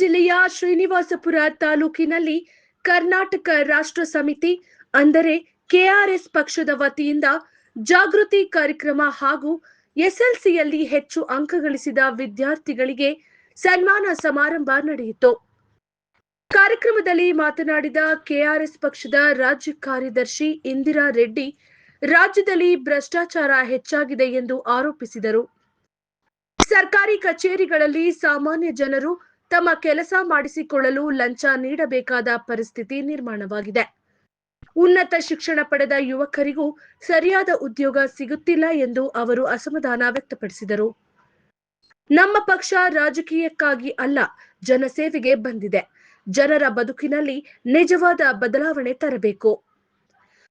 ಜಿಲ್ಲೆಯ ಶ್ರೀನಿವಾಸಪುರ ತಾಲೂಕಿನಲ್ಲಿ ಕರ್ನಾಟಕ ರಾಷ್ಟ್ರ ಸಮಿತಿ ಅಂದರೆ ಕೆಆರ್ಎಸ್ ಪಕ್ಷದ ವತಿಯಿಂದ ಜಾಗೃತಿ ಕಾರ್ಯಕ್ರಮ ಹಾಗೂ ಎಸ್ಎಲ್ಸಿಯಲ್ಲಿ ಹೆಚ್ಚು ಅಂಕ ಗಳಿಸಿದ ವಿದ್ಯಾರ್ಥಿಗಳಿಗೆ ಸನ್ಮಾನ ಸಮಾರಂಭ ನಡೆಯಿತು. ಕಾರ್ಯಕ್ರಮದಲ್ಲಿ ಮಾತನಾಡಿದ ಕೆಆರ್ಎಸ್ ಪಕ್ಷದ ರಾಜ್ಯ ಕಾರ್ಯದರ್ಶಿ ಇಂದಿರಾ ರೆಡ್ಡಿ, ರಾಜ್ಯದಲ್ಲಿ ಭ್ರಷ್ಟಾಚಾರ ಹೆಚ್ಚಾಗಿದೆ ಎಂದು ಆರೋಪಿಸಿದರು. ಸರ್ಕಾರಿ ಕಚೇರಿಗಳಲ್ಲಿ ಸಾಮಾನ್ಯ ಜನರು ತಮ್ಮ ಕೆಲಸ ಮಾಡಿಸಿಕೊಳ್ಳಲು ಲಂಚ ನೀಡಬೇಕಾದ ಪರಿಸ್ಥಿತಿ ನಿರ್ಮಾಣವಾಗಿದೆ. ಉನ್ನತ ಶಿಕ್ಷಣ ಪಡೆದ ಯುವಕರಿಗೂ ಸರಿಯಾದ ಉದ್ಯೋಗ ಸಿಗುತ್ತಿಲ್ಲ ಎಂದು ಅವರು ಅಸಮಾಧಾನ ವ್ಯಕ್ತಪಡಿಸಿದರು. ನಮ್ಮ ಪಕ್ಷ ರಾಜಕೀಯಕ್ಕಾಗಿ ಅಲ್ಲ, ಜನಸೇವೆಗೆ ಬಂದಿದೆ. ಜನರ ಬದುಕಿನಲ್ಲಿ ನಿಜವಾದ ಬದಲಾವಣೆ ತರಬೇಕು.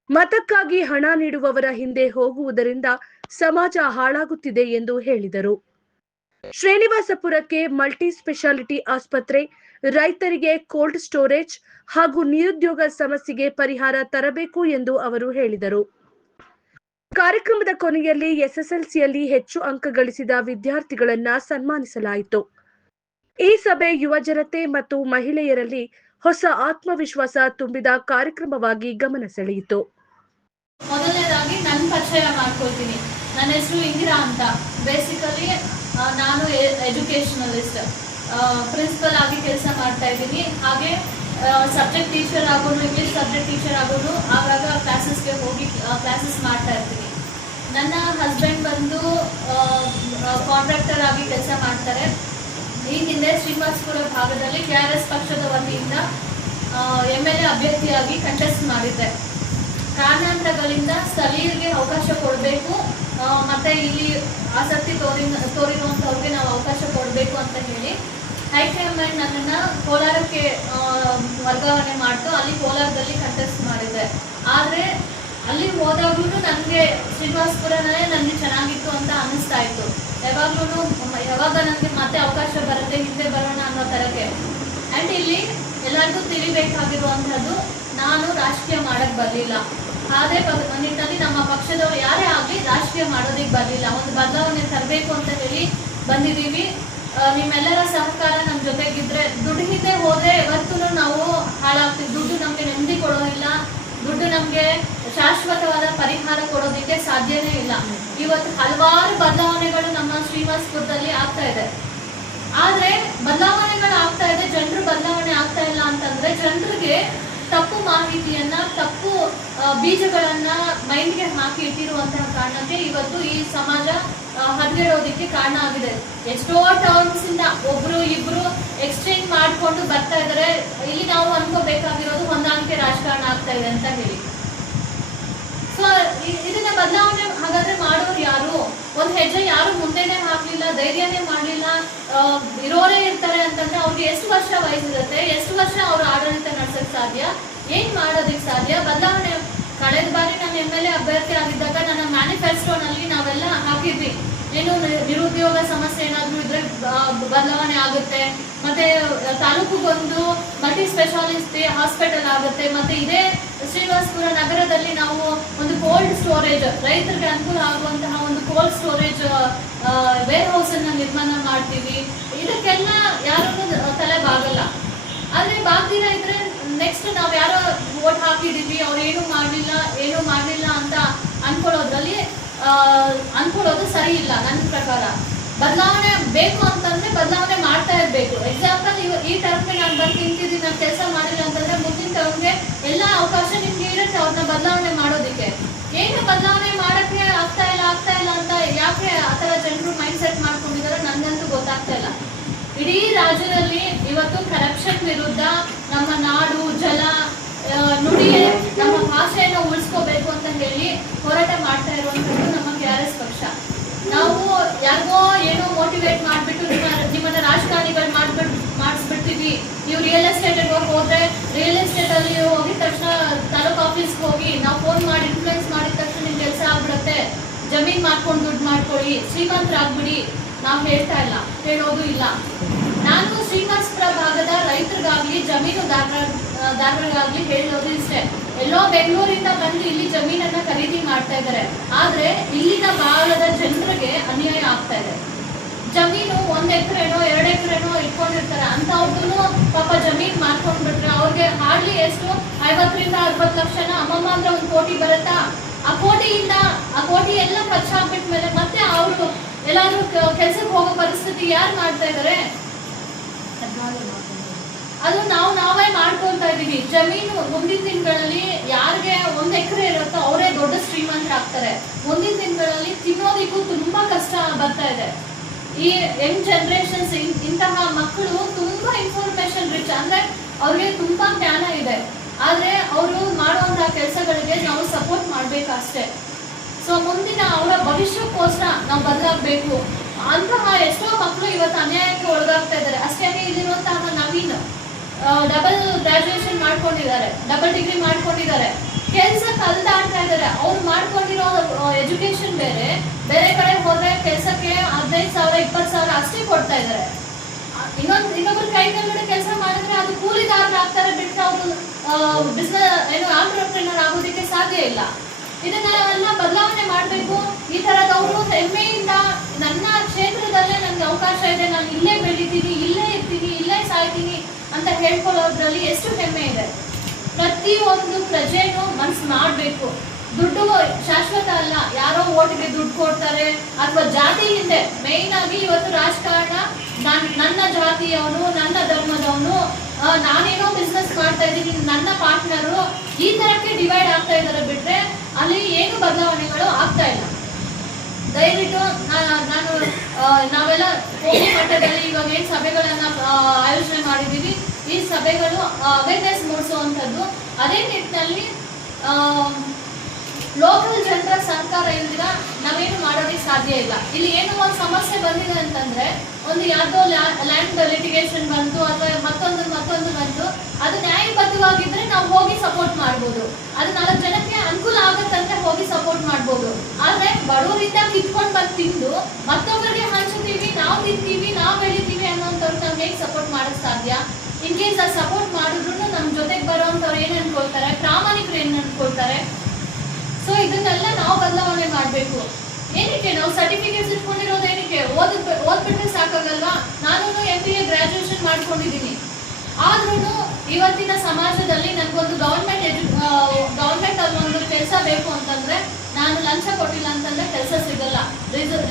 ಮತಕ್ಕಾಗಿ ಹಣ ನೀಡುವವರ ಹಿಂದೆ ಹೋಗುವುದರಿಂದ ಸಮಾಜ ಹಾಳಾಗುತ್ತಿದೆ ಎಂದು ಹೇಳಿದರು. ಶ್ರೀನಿವಾಸಪುರಕ್ಕೆ ಮಲ್ಟಿ ಸ್ಪೆಷಾಲಿಟಿ ಆಸ್ಪತ್ರೆ, ರೈತರಿಗೆ ಕೋಲ್ಡ್ ಸ್ಟೋರೇಜ್ ಹಾಗೂ ನಿರುದ್ಯೋಗ ಸಮಸ್ಯೆಗೆ ಪರಿಹಾರ ತರಬೇಕು ಎಂದು ಅವರು ಹೇಳಿದರು. ಕಾರ್ಯಕ್ರಮದ ಕೊನೆಯಲ್ಲಿ ಎಸ್ಎಸ್ಎಲ್ಸಿಯಲ್ಲಿ ಹೆಚ್ಚು ಅಂಕ ಗಳಿಸಿದ ವಿದ್ಯಾರ್ಥಿಗಳನ್ನ ಸನ್ಮಾನಿಸಲಾಯಿತು. ಈ ಸಭೆ ಯುವ ಜನತೆ ಮತ್ತು ಮಹಿಳೆಯರಲ್ಲಿ ಹೊಸ ಆತ್ಮವಿಶ್ವಾಸ ತುಂಬಿದ ಕಾರ್ಯಕ್ರಮವಾಗಿ ಗಮನ ಸೆಳೆಯಿತು. ಮೊದಲನೇದಾಗಿ ನನ್ನ ಪರಿಚಯ ಮಾಡ್ಕೊಳ್ತೀನಿ. ನನ್ನ ಹೆಸರು ಇಂದಿರಾ ಅಂತ. ಬೇಸಿಕಲಿ ನಾನು ಎಜುಕೇಷನಲಿಸ್ಟ್, ಪ್ರಿನ್ಸಿಪಲ್ ಆಗಿ ಕೆಲಸ ಮಾಡ್ತಾ ಇದ್ದೀನಿ. ಹಾಗೆ ಸಬ್ಜೆಕ್ಟ್ ಟೀಚರ್ ಆಗೋದು, ಇಂಗ್ಲೀಷ್ ಸಬ್ಜೆಕ್ಟ್ ಟೀಚರ್ ಆಗೋದು, ಆಗಾಗ ಕ್ಲಾಸಸ್ಗೆ ಹೋಗಿ ಕ್ಲಾಸಸ್ ಮಾಡ್ತಾ ಇರ್ತೀನಿ. ನನ್ನ ಹಸ್ಬೆಂಡ್ ಬಂದು ಕಾಂಟ್ರಾಕ್ಟರ್ ಆಗಿ ಕೆಲಸ ಮಾಡ್ತಾರೆ. ಈ ಹಿಂದೆ ಶ್ರೀನಿವಾಸಪುರ ಭಾಗದಲ್ಲಿ ಕೆಆರ್ಎಸ್ ಪಕ್ಷದ ವತಿಯಿಂದ MLA ಅಭ್ಯರ್ಥಿಯಾಗಿ ಕಂಟೆಸ್ಟ್ ಮಾಡಿದ್ದೆ. ಕಾರಣಾಂತರಗಳಿಂದ ಸ್ಥಳೀಯರಿಗೆ ಅವಕಾಶ ಕೊಡಬೇಕು, ಮತ್ತು ಇಲ್ಲಿ ಆಸಕ್ತಿ ತೋರಿರುವಂಥವ್ರಿಗೆ ನಾವು ಅವಕಾಶ ಕೊಡಬೇಕು ಅಂತ ಹೇಳಿ ಹೈಕಮಾಂಡ್ ನನ್ನನ್ನು ಕೋಲಾರಕ್ಕೆ ವರ್ಗಾವಣೆ ಮಾಡ್ತು. ಅಲ್ಲಿ ಕೋಲಾರದಲ್ಲಿ ಕಂಟೆಸ್ಟ್ ಮಾಡಿದ್ದೆ. ಆದರೆ ಅಲ್ಲಿ ಹೋದಾಗ್ಲೂ ನನಗೆ ಶ್ರೀನಿವಾಸಪುರನೇ ನನಗೆ ಚೆನ್ನಾಗಿತ್ತು ಅಂತ ಅನ್ನಿಸ್ತಾ ಇತ್ತು. ಯಾವಾಗ ನನಗೆ ಮತ್ತೆ ಅವಕಾಶ ಬರುತ್ತೆ, ಹಿಂದೆ ಬರೋಣ ಅನ್ನೋ ಥರಕ್ಕೆ. ಆ್ಯಂಡ್ ಇಲ್ಲಿ ಎಲ್ಲರಿಗೂ ತಿಳಿಬೇಕಾಗಿರುವಂಥದ್ದು, ನಾನು ರಾಜಕೀಯ ಮಾಡೋಕ್ಕೆ ಬರಲಿಲ್ಲ. ಅದೇ ನಿಟ್ಟಿನಲ್ಲಿ ನಮ್ಮ ಪಕ್ಷದವರು ಯಾರೇ ಆಗಲಿ ರಾಜಕೀಯ ಮಾಡೋದಕ್ಕೆ ಬರಲಿಲ್ಲ. ಒಂದು ಬದಲಾವಣೆ ತರಬೇಕು ಅಂತ ಹೇಳಿ ಬಂದಿದ್ದೀವಿ. ನಿಮ್ಮೆಲ್ಲರ ಸಹಕಾರ ನಮ್ಮ ಜೊತೆಗಿದ್ರೆ, ದುಡ್ಡು ಹಿಂದೆ ಹೋದರೆ ಯಾವತ್ತೂ ನಾವು ಹಾಳಾಗ್ತೀವಿ. ದುಡ್ಡು ನಮಗೆ ನೆಮ್ಮದಿ ಕೊಡೋದಿಲ್ಲ, ದುಡ್ಡು ನಮಗೆ ಶಾಶ್ವತವಾದ ಪರಿಹಾರ ಕೊಡೋದಕ್ಕೆ ಸಾಧ್ಯನೇ ಇಲ್ಲ. ಇವತ್ತು ಹಲವಾರು ಬದಲಾವಣೆಗಳು ನಮ್ಮ ಶ್ರೀನಿವಾಸಪುರದಲ್ಲಿ ಆಗ್ತಾ ಇದೆ. ಆದರೆ ಬದಲಾವಣೆಗಳು ಆಗ್ತಾ ಇದೆ, ಜನರು ಬದಲಾವಣೆ ಆಗ್ತಾ ಇಲ್ಲ ಅಂತಂದ್ರೆ ಜನರಿಗೆ ತಪ್ಪು ಮಾಹಿತಿಯನ್ನ, ತಪ್ಪು ಬೀಜಗಳನ್ನ ಮೈಂಡ್ಗೆ ಹಾಕಿ ಇಟ್ಟಿರುವಂತಹ ಕಾರಣಕ್ಕೆ ಇವತ್ತು ಈ ಸಮಾಜ ಹದಗೆಡೋದಕ್ಕೆ ಕಾರಣ ಆಗಿದೆ. ಎಷ್ಟೋ ಟರ್ಮ್ಸ್ ಇಂದ ಒಬ್ರು ಇಬ್ರು ಎಕ್ಸ್ಚೇಂಜ್ ಮಾಡ್ಕೊಂಡು ಬರ್ತಾ ಇದ್ದಾರೆ. ಇಲ್ಲಿ ನಾವು ಅನ್ಕೋಬೇಕಾಗಿರೋದು ಹೊಂದಾಣಿಕೆ ರಾಜಕಾರಣ ಆಗ್ತಾ ಇದೆ ಅಂತ ಹೇಳಿ. ಸೊ ಇದನ್ನ ಬದಲಾವಣೆ ಹಾಗಾದ್ರೆ ಮಾಡೋರು ಯಾರು? ಒಂದು ಹೆಜ್ಜೆ ಯಾರು ಮುಂದೆನೆ ಹಾಕ್ಲಿಲ್ಲ, ಧೈರ್ಯನೇ ಮಾಡಲಿಲ್ಲ, ಇರೋರೇ ಇರ್ತಾರೆ ಅಂತಂದ್ರೆ ಅವ್ರಿಗೆ ಎಷ್ಟು ವರ್ಷ ವಯಸ್ಸಿರುತ್ತೆ, ಎಷ್ಟು ವರ್ಷ ಅವರು ಆಡಳಿತ ನಡೆಸಕ್ ಸಾಧ್ಯ, ಏನ್ ಮಾಡೋದಕ್ಕೆ ಸಾಧ್ಯ? ಬದಲಾವಣೆ ಕಳೆದ ಬಾರಿ ನಾನು MLA ಅಭ್ಯರ್ಥಿ ಆಗಿದ್ದಾಗ ನನ್ನ ಮ್ಯಾನಿಫೆಸ್ಟೋನಲ್ಲಿ ನಾವೆಲ್ಲ ಹಾಕಿದ್ವಿ, ಏನು ನಿರುದ್ಯೋಗ ಸಮಸ್ಯೆ ಏನಾದರೂ ಇದ್ರೆ ಬದಲಾವಣೆ ಆಗುತ್ತೆ, ಮತ್ತೆ ತಾಲೂಕಿಗೊಂದು ಮಲ್ಟಿ ಸ್ಪೆಷಾಲಿಸ್ಟ್ ಹಾಸ್ಪಿಟಲ್ ಆಗುತ್ತೆ, ಮತ್ತೆ ಇದೇ ಶ್ರೀನಿವಾಸಪುರ ನಗರದಲ್ಲಿ ನಾವು ಒಂದು ಕೋಲ್ಡ್ ಸ್ಟೋರೇಜ್, ರೈತರಿಗೆ ಅನುಕೂಲ ಆಗುವಂತಹ ಒಂದು ಕೋಲ್ಡ್ ಸ್ಟೋರೇಜ್ ವೇರ್ ಹೌಸ್ ಅನ್ನ ನಿರ್ಮಾಣ ಮಾಡ್ತೀವಿ. ಇದಕ್ಕೆಲ್ಲ ಯಾರೂ ತಲೆ ಬಾಗಲ್ಲ. ಆದ್ರೆ ಬಾಗ್ದಿರ ಇದ್ರೆ ನೆಕ್ಸ್ಟ್ ನಾವು ಯಾರೋ ವೋಟ್ ಹಾಕಿದೀವಿ, ಅವ್ರು ಏನೂ ಮಾಡಲಿಲ್ಲ ಅಂತ ಅನ್ಕೊಳ್ಳೋದು ಸರಿ ಇಲ್ಲ. ನನ್ನ ಪ್ರಕಾರ ಬದಲಾವಣೆ ಬೇಕು ಅಂತಂದ್ರೆ ಬದಲಾವಣೆ ಮಾಡ್ತಾ ಇರಬೇಕು. ಎಕ್ಸಾಂಪಲ್ ಈ ಟರ್ಮ್ಗೆ ನಾನು ಬಂದು ನಿಂತಿದ್ದೀನಿ, ನಾನು ಕೆಲಸ ಮಾಡಿಲ್ಲ ಅಂತಂದ್ರೆ ಮುಂದಿನ ಟರ್ಮ್ಗೆ ಎಲ್ಲ ಅವಕಾಶ ನಿಮ್ಗೆ ಇರುತ್ತೆ ಅವ್ರನ್ನ ಬದಲಾವಣೆ ಮಾಡೋದಕ್ಕೆ. ಏನು ಬದಲಾವಣೆ ಮಾಡಕ್ಕೆ ಆಗ್ತಾ ಇಲ್ಲ ಅಂತ ಯಾಕೆ ಆ ಥರ ಜನರು ಮೈಂಡ್ ಸೆಟ್ ಮಾಡ್ಕೊಂಡಿದ್ದಾರೆ ನನಗಂತೂ ಗೊತ್ತಾಗ್ತಾ ಇಲ್ಲ. ಇಡೀ ರಾಜ್ಯದಲ್ಲಿ ಇವತ್ತು ಕರಪ್ಷನ್ ವಿರುದ್ಧ ನಮ್ಮ ನಾಡು, ಜಲ, ನುಡಿ, ನಮ್ಮ ಭಾಷೆಯನ್ನು ಉಳಿಸ್ಕೋಬೇಕು ಅಂತ ಹೇಳಿ ಹೋರಾಟ ಮಾಡ್ತಾ ಇರುವಂಥದ್ದು ನಮ್ಮ ಕೆಆರ್ಎಸ್ ಪಕ್ಷ. ನಾವು ಯಾರಿಗೋ ಏನೋ ಮೋಟಿವೇಟ್ ಮಾಡಿಬಿಟ್ಟು ನಿಮ್ಮನ್ನ ರಾಜಕಾರಣಿಗಳು ಮಾಡಿಸ್ಬಿಡ್ತೀವಿ, ನೀವು ರಿಯಲ್ ಎಸ್ಟೇಟ್ಗೆ ಹೋದ್ರೆ ರಿಯಲ್ ಎಸ್ಟೇಟಲ್ಲಿ ಹೋಗಿದ ತಕ್ಷಣ ತಾಲೂಕು ಆಫೀಸ್ಗೆ ಹೋಗಿ ನಾವು ಫೋನ್ ಮಾಡಿ ಇನ್ಫ್ಲೂಯೆನ್ಸ್ ಮಾಡಿದ ತಕ್ಷಣ ನಿಮ್ಮ ಕೆಲಸ ಆಗ್ಬಿಡುತ್ತೆ, ಜಮೀನು ಮಾಡ್ಕೊಂಡು ದುಡ್ಡು ಮಾಡ್ಕೊಳ್ಳಿ, ಶ್ರೀಮಂತರಾಗ್ಬಿಡಿ. ನಾವು ಹೇಳ್ತಾ ಇಲ್ಲ, ಹೇಳೋದು ಇಲ್ಲ. ನಾನು ಶ್ರೀನಿವಾಸಪುರ ಭಾಗದ ರೈತರಿಗಾಗ್ಲಿ ಜಮೀನುದಾರರಿಗಾಗ್ಲಿ ಹೇಳೋದು ಇಷ್ಟೇ, ಎಲ್ಲೋ ಬೆಂಗಳೂರಿಂದ ಬಂದು ಇಲ್ಲಿ ಜಮೀನನ್ನ ಖರೀದಿ ಮಾಡ್ತಾ ಇದ್ದಾರೆ. ಆದ್ರೆ ಇಲ್ಲಿನ ಭಾಗದ ಜನರಿಗೆ ಅನ್ಯಾಯ ಆಗ್ತಾ ಇದೆ. ಜಮೀನು 1 ಎಕರೆನೋ 2 ಎಕರೆನೋ ಇಟ್ಕೊಂಡಿರ್ತಾರೆ, ಅಂತವ್ರದ್ದು ಪಾಪ ಜಮೀನ್ ಮಾಡ್ಕೊಂಡ್ಬಿಟ್ರೆ ಅವ್ರಿಗೆ ಹಾರ್ಡ್ಲಿ ಎಷ್ಟು 50ರಿಂದ 60 ಲಕ್ಷನ, ಅಮ್ಮಮ್ಮ ಅಂದ್ರೆ 1 ಕೋಟಿ ಬರುತ್ತಾ? ಆ ಕೋಟಿ ಎಲ್ಲ ಖರ್ಚಾಗ್ಬಿಟ್ಮೇಲೆ ಮತ್ತೆ ಅವರು ಎಲ್ಲಾದ್ರೂ ಕೆಲ್ಸಕ್ಕೆ ಹೋಗೋ ಪರಿಸ್ಥಿತಿ ಯಾರು ಮಾಡ್ತಾ ಇದಾರೆ? ಅದು ನಾವೇ ಮಾಡ್ಕೊಳ್ತಾ ಇದೀವಿ. ಜಮೀನು ಮುಂದಿನ ದಿನಗಳಲ್ಲಿ ಯಾರಿಗೆ 1 ಎಕರೆ ಇರುತ್ತೋ ಅವರೇ ದೊಡ್ಡ ಶ್ರೀಮಂತರಾಗ್ತಾರೆ. ಮುಂದಿನ ದಿನಗಳಲ್ಲಿ ತಿನ್ನೋದಿಕ್ಕೂ ತುಂಬಾ ಕಷ್ಟ ಬರ್ತಾ ಇದೆ. ಈ ಯಂಗ್ ಜನರೇಷನ್ಸ್, ಇಂತಹ ಮಕ್ಕಳು ತುಂಬಾ ಇನ್ಫಾರ್ಮೇಶನ್ ರಿಚ್, ಅಂದ್ರೆ ಅವ್ರಿಗೆ ತುಂಬಾ ಜ್ಞಾನ ಇದೆ. ಆದ್ರೆ ಅವರು ಮಾಡುವಂತಹ ಕೆಲಸಗಳಿಗೆ ನಾವು ಸಪೋರ್ಟ್ ಮಾಡ್ಬೇಕಷ್ಟೇ. ಸೊ ಮುಂದಿನ ಅವರ ಭವಿಷ್ಯಕ್ಕೋಸ್ಕರ ನಾವು ಬದಲಾಗಬೇಕು. ಅಂತಹ ಎಷ್ಟೋ ಮಕ್ಕಳು ಇವತ್ತು ಅನ್ಯಾಯಕ್ಕೆ ಒಳಗಾಗ್ತಾ ಇದ್ದಾರೆ. ಅಷ್ಟೇ ಇಲ್ಲಿರುವಂತಹ ನವೀನ್ ಡಬಲ್ ಗ್ರಾಜುಯೇಷನ್ ಮಾಡ್ಕೊಂಡಿದ್ದಾರೆ, ಡಬಲ್ ಡಿಗ್ರಿ ಮಾಡ್ಕೊಂಡಿದ್ದಾರೆ, ಕೆಲಸ ಕಲ್ದಾಡ್ತಾ ಇದ್ದಾರೆ. ಅವ್ರು ಮಾಡ್ಕೊಂಡಿರೋ ಎಜುಕೇಶನ್ ಬೇರೆ ಕಡೆ ಹೋದ್ರೆ ಕೆಲಸಕ್ಕೆ 15,000 20,000 ಅಷ್ಟೇ ಕೊಡ್ತಾ ಇದ್ದಾರೆ. ಇನ್ನೊಬ್ರು ಕೈ ಕೆಳಗಡೆ ಕೆಲಸ ಮಾಡಿದ್ರೆ ಅದು ಕೂಲಿದಾರರಾಗ್ತಾರೆ ಬಿಟ್ಟು ಅವರು ಬಿಸ್ನೆಸ್ ಆಂಟ್ರಪ್ರಿನರ್ ಆಗೋದಕ್ಕೆ ಸಾಧ್ಯ ಇಲ್ಲ. ಇದನ್ನೆಲ್ಲ ಬದಲಾವಣೆ ಮಾಡಬೇಕು. ಈ ತರದವರು ಹೆಮ್ಮೆಯಿಂದ ನನ್ನ ಕ್ಷೇತ್ರದಲ್ಲೇ ನನಗೆ ಅವಕಾಶ ಇದೆ, ನಾನು ಇಲ್ಲೇ ಬೆಳಿತೀನಿ, ಇಲ್ಲೇ ಇರ್ತೀನಿ, ಇಲ್ಲೇ ಸಾಯ್ತೀನಿ ಅಂತ ಹೇಳ್ಕೊಳ್ಳೋದ್ರಲ್ಲಿ ಎಷ್ಟು ಹೆಮ್ಮೆ ಇದೆ. ಪ್ರತಿಯೊಂದು ಪ್ರಜೆನೂ ಮನಸ್ಸು ಮಾಡಬೇಕು. ದುಡ್ಡು ಶಾಶ್ವತ ಅಲ್ಲ. ಯಾರೋ ಓಟಿಗೆ ದುಡ್ಡು ಕೊಡ್ತಾರೆ ಅಥವಾ ಜಾತಿ ಹಿಂದೆ ಮೇಯ್ನ್ ಆಗಿ ಇವತ್ತು ರಾಜಕಾರಣ, ನನ್ನ ಜಾತಿಯವನು, ನನ್ನ ಧರ್ಮದವನು, ನಾನೇನೋ ಬಿಸ್ನೆಸ್ ಮಾಡ್ತಾ ಇದ್ದೀನಿ, ನನ್ನ ಪಾರ್ಟ್ನರು, ಈ ತರಕ್ಕೆ ಡಿವೈಡ್ ಆಗ್ತಾ ಇದ್ದಾರೆ ಬಿಟ್ರೆ ಅಲ್ಲಿ ಏನು ಬದಲಾವಣೆಗಳು ಆಗ್ತಾ ಇಲ್ಲ. ದಯವಿಟ್ಟು ನಾವೆಲ್ಲ ಹೋಗಿ ಮಟ್ಟದಲ್ಲಿ ಇವಾಗ ಏನು ಸಭೆಗಳನ್ನ ಆಯೋಜನೆ ಮಾಡಿದ್ದೀವಿ, ಈ ಸಭೆಗಳು ಅವೇರ್ನೆಸ್ ಮೂಡಿಸುವಂಥದ್ದು. ಅದೇ ನಿಟ್ಟಿನಲ್ಲಿ ಲೋಕಲ್ ಜನರ ಸರ್ಕಾರ ಇಲ್ದಿರ ನಾವೇನು ಮಾಡೋದಕ್ಕೆ ಸಾಧ್ಯ ಇಲ್ಲ. ಇಲ್ಲಿ ಏನು ಒಂದು ಸಮಸ್ಯೆ ಬಂದಿದೆ ಅಂತಂದ್ರೆ, ಒಂದು ಯಾವುದೋ ಲ್ಯಾಂಡ್ ಲಿಟಿಗೇಷನ್ ಬಂತು ಅಥವಾ ಮತ್ತೊಂದು ಬಂತು, ಅದು ನ್ಯಾಯಬದ್ಧವಾಗಿದ್ರೆ ನಾವು ಹೋಗಿ ಸಪೋರ್ಟ್ ಮಾಡ್ಬೋದು. ಅದು 4 ಜನಕ್ಕೆ ಅನುಕೂಲ ಆಗತ್ತಂತೆ ಹೋಗಿ ಸಪೋರ್ಟ್ ಮಾಡ್ಬೋದು. ಆದ್ರೆ ಬಡವರಿಂದ ಕಿತ್ಕೊಂಡು ಬಂದು ತಿಂದು ಮತ್ತೊಬ್ಬರಿಗೆ ಹಂಚ್ತೀವಿ, ನಾವು ತಿಂತೀವಿ, ನಾವು ಬೆಳಿತೀವಿ ಅನ್ನೋಂಥವ್ರು ನಾವು ಹೇಗೆ ಸಪೋರ್ಟ್ ಮಾಡಕ್ ಸಾಧ್ಯ? ಇನ್ ಕೇಸ್ ಆ ಸಪೋರ್ಟ್ ಮಾಡಿದ್ರು ನಮ್ಮ ಜೊತೆಗೆ ಬರೋಂಥವ್ರು ಏನ್ ಅನ್ಕೊಳ್ತಾರೆ, ಪ್ರಾಮಾಣಿಕರು ಏನ್ ಅನ್ಕೊಳ್ತಾರೆ? ಸೊ ಇದನ್ನೆಲ್ಲ ನಾವು ಬದಲಾವಣೆ ಮಾಡಬೇಕು. ಏನಕ್ಕೆ ನಾವು ಸರ್ಟಿಫಿಕೇಟ್ಸ್ ಇಟ್ಕೊಂಡಿರೋದು? ಏನಕ್ಕೆ ಓದ್ಬಿಟ್ರೆ ಸಾಕಾಗಲ್ವಾ? ನಾನು MBA ಗ್ರಾಜುಯೇಷನ್ ಮಾಡ್ಕೊಂಡಿದ್ದೀನಿ. ಆದ್ರೂ ಇವತ್ತಿನ ಸಮಾಜದಲ್ಲಿ ನನಗೊಂದು ಗೌರ್ಮೆಂಟ್ ಅಲ್ಲಿ ಒಂದು ಕೆಲಸ ಬೇಕು ಅಂತಂದ್ರೆ ನಾನು ಲಂಚ ಕೊಟ್ಟಿಲ್ಲ ಅಂತಂದ್ರೆ ಕೆಲಸ ಸಿಗಲ್ಲ.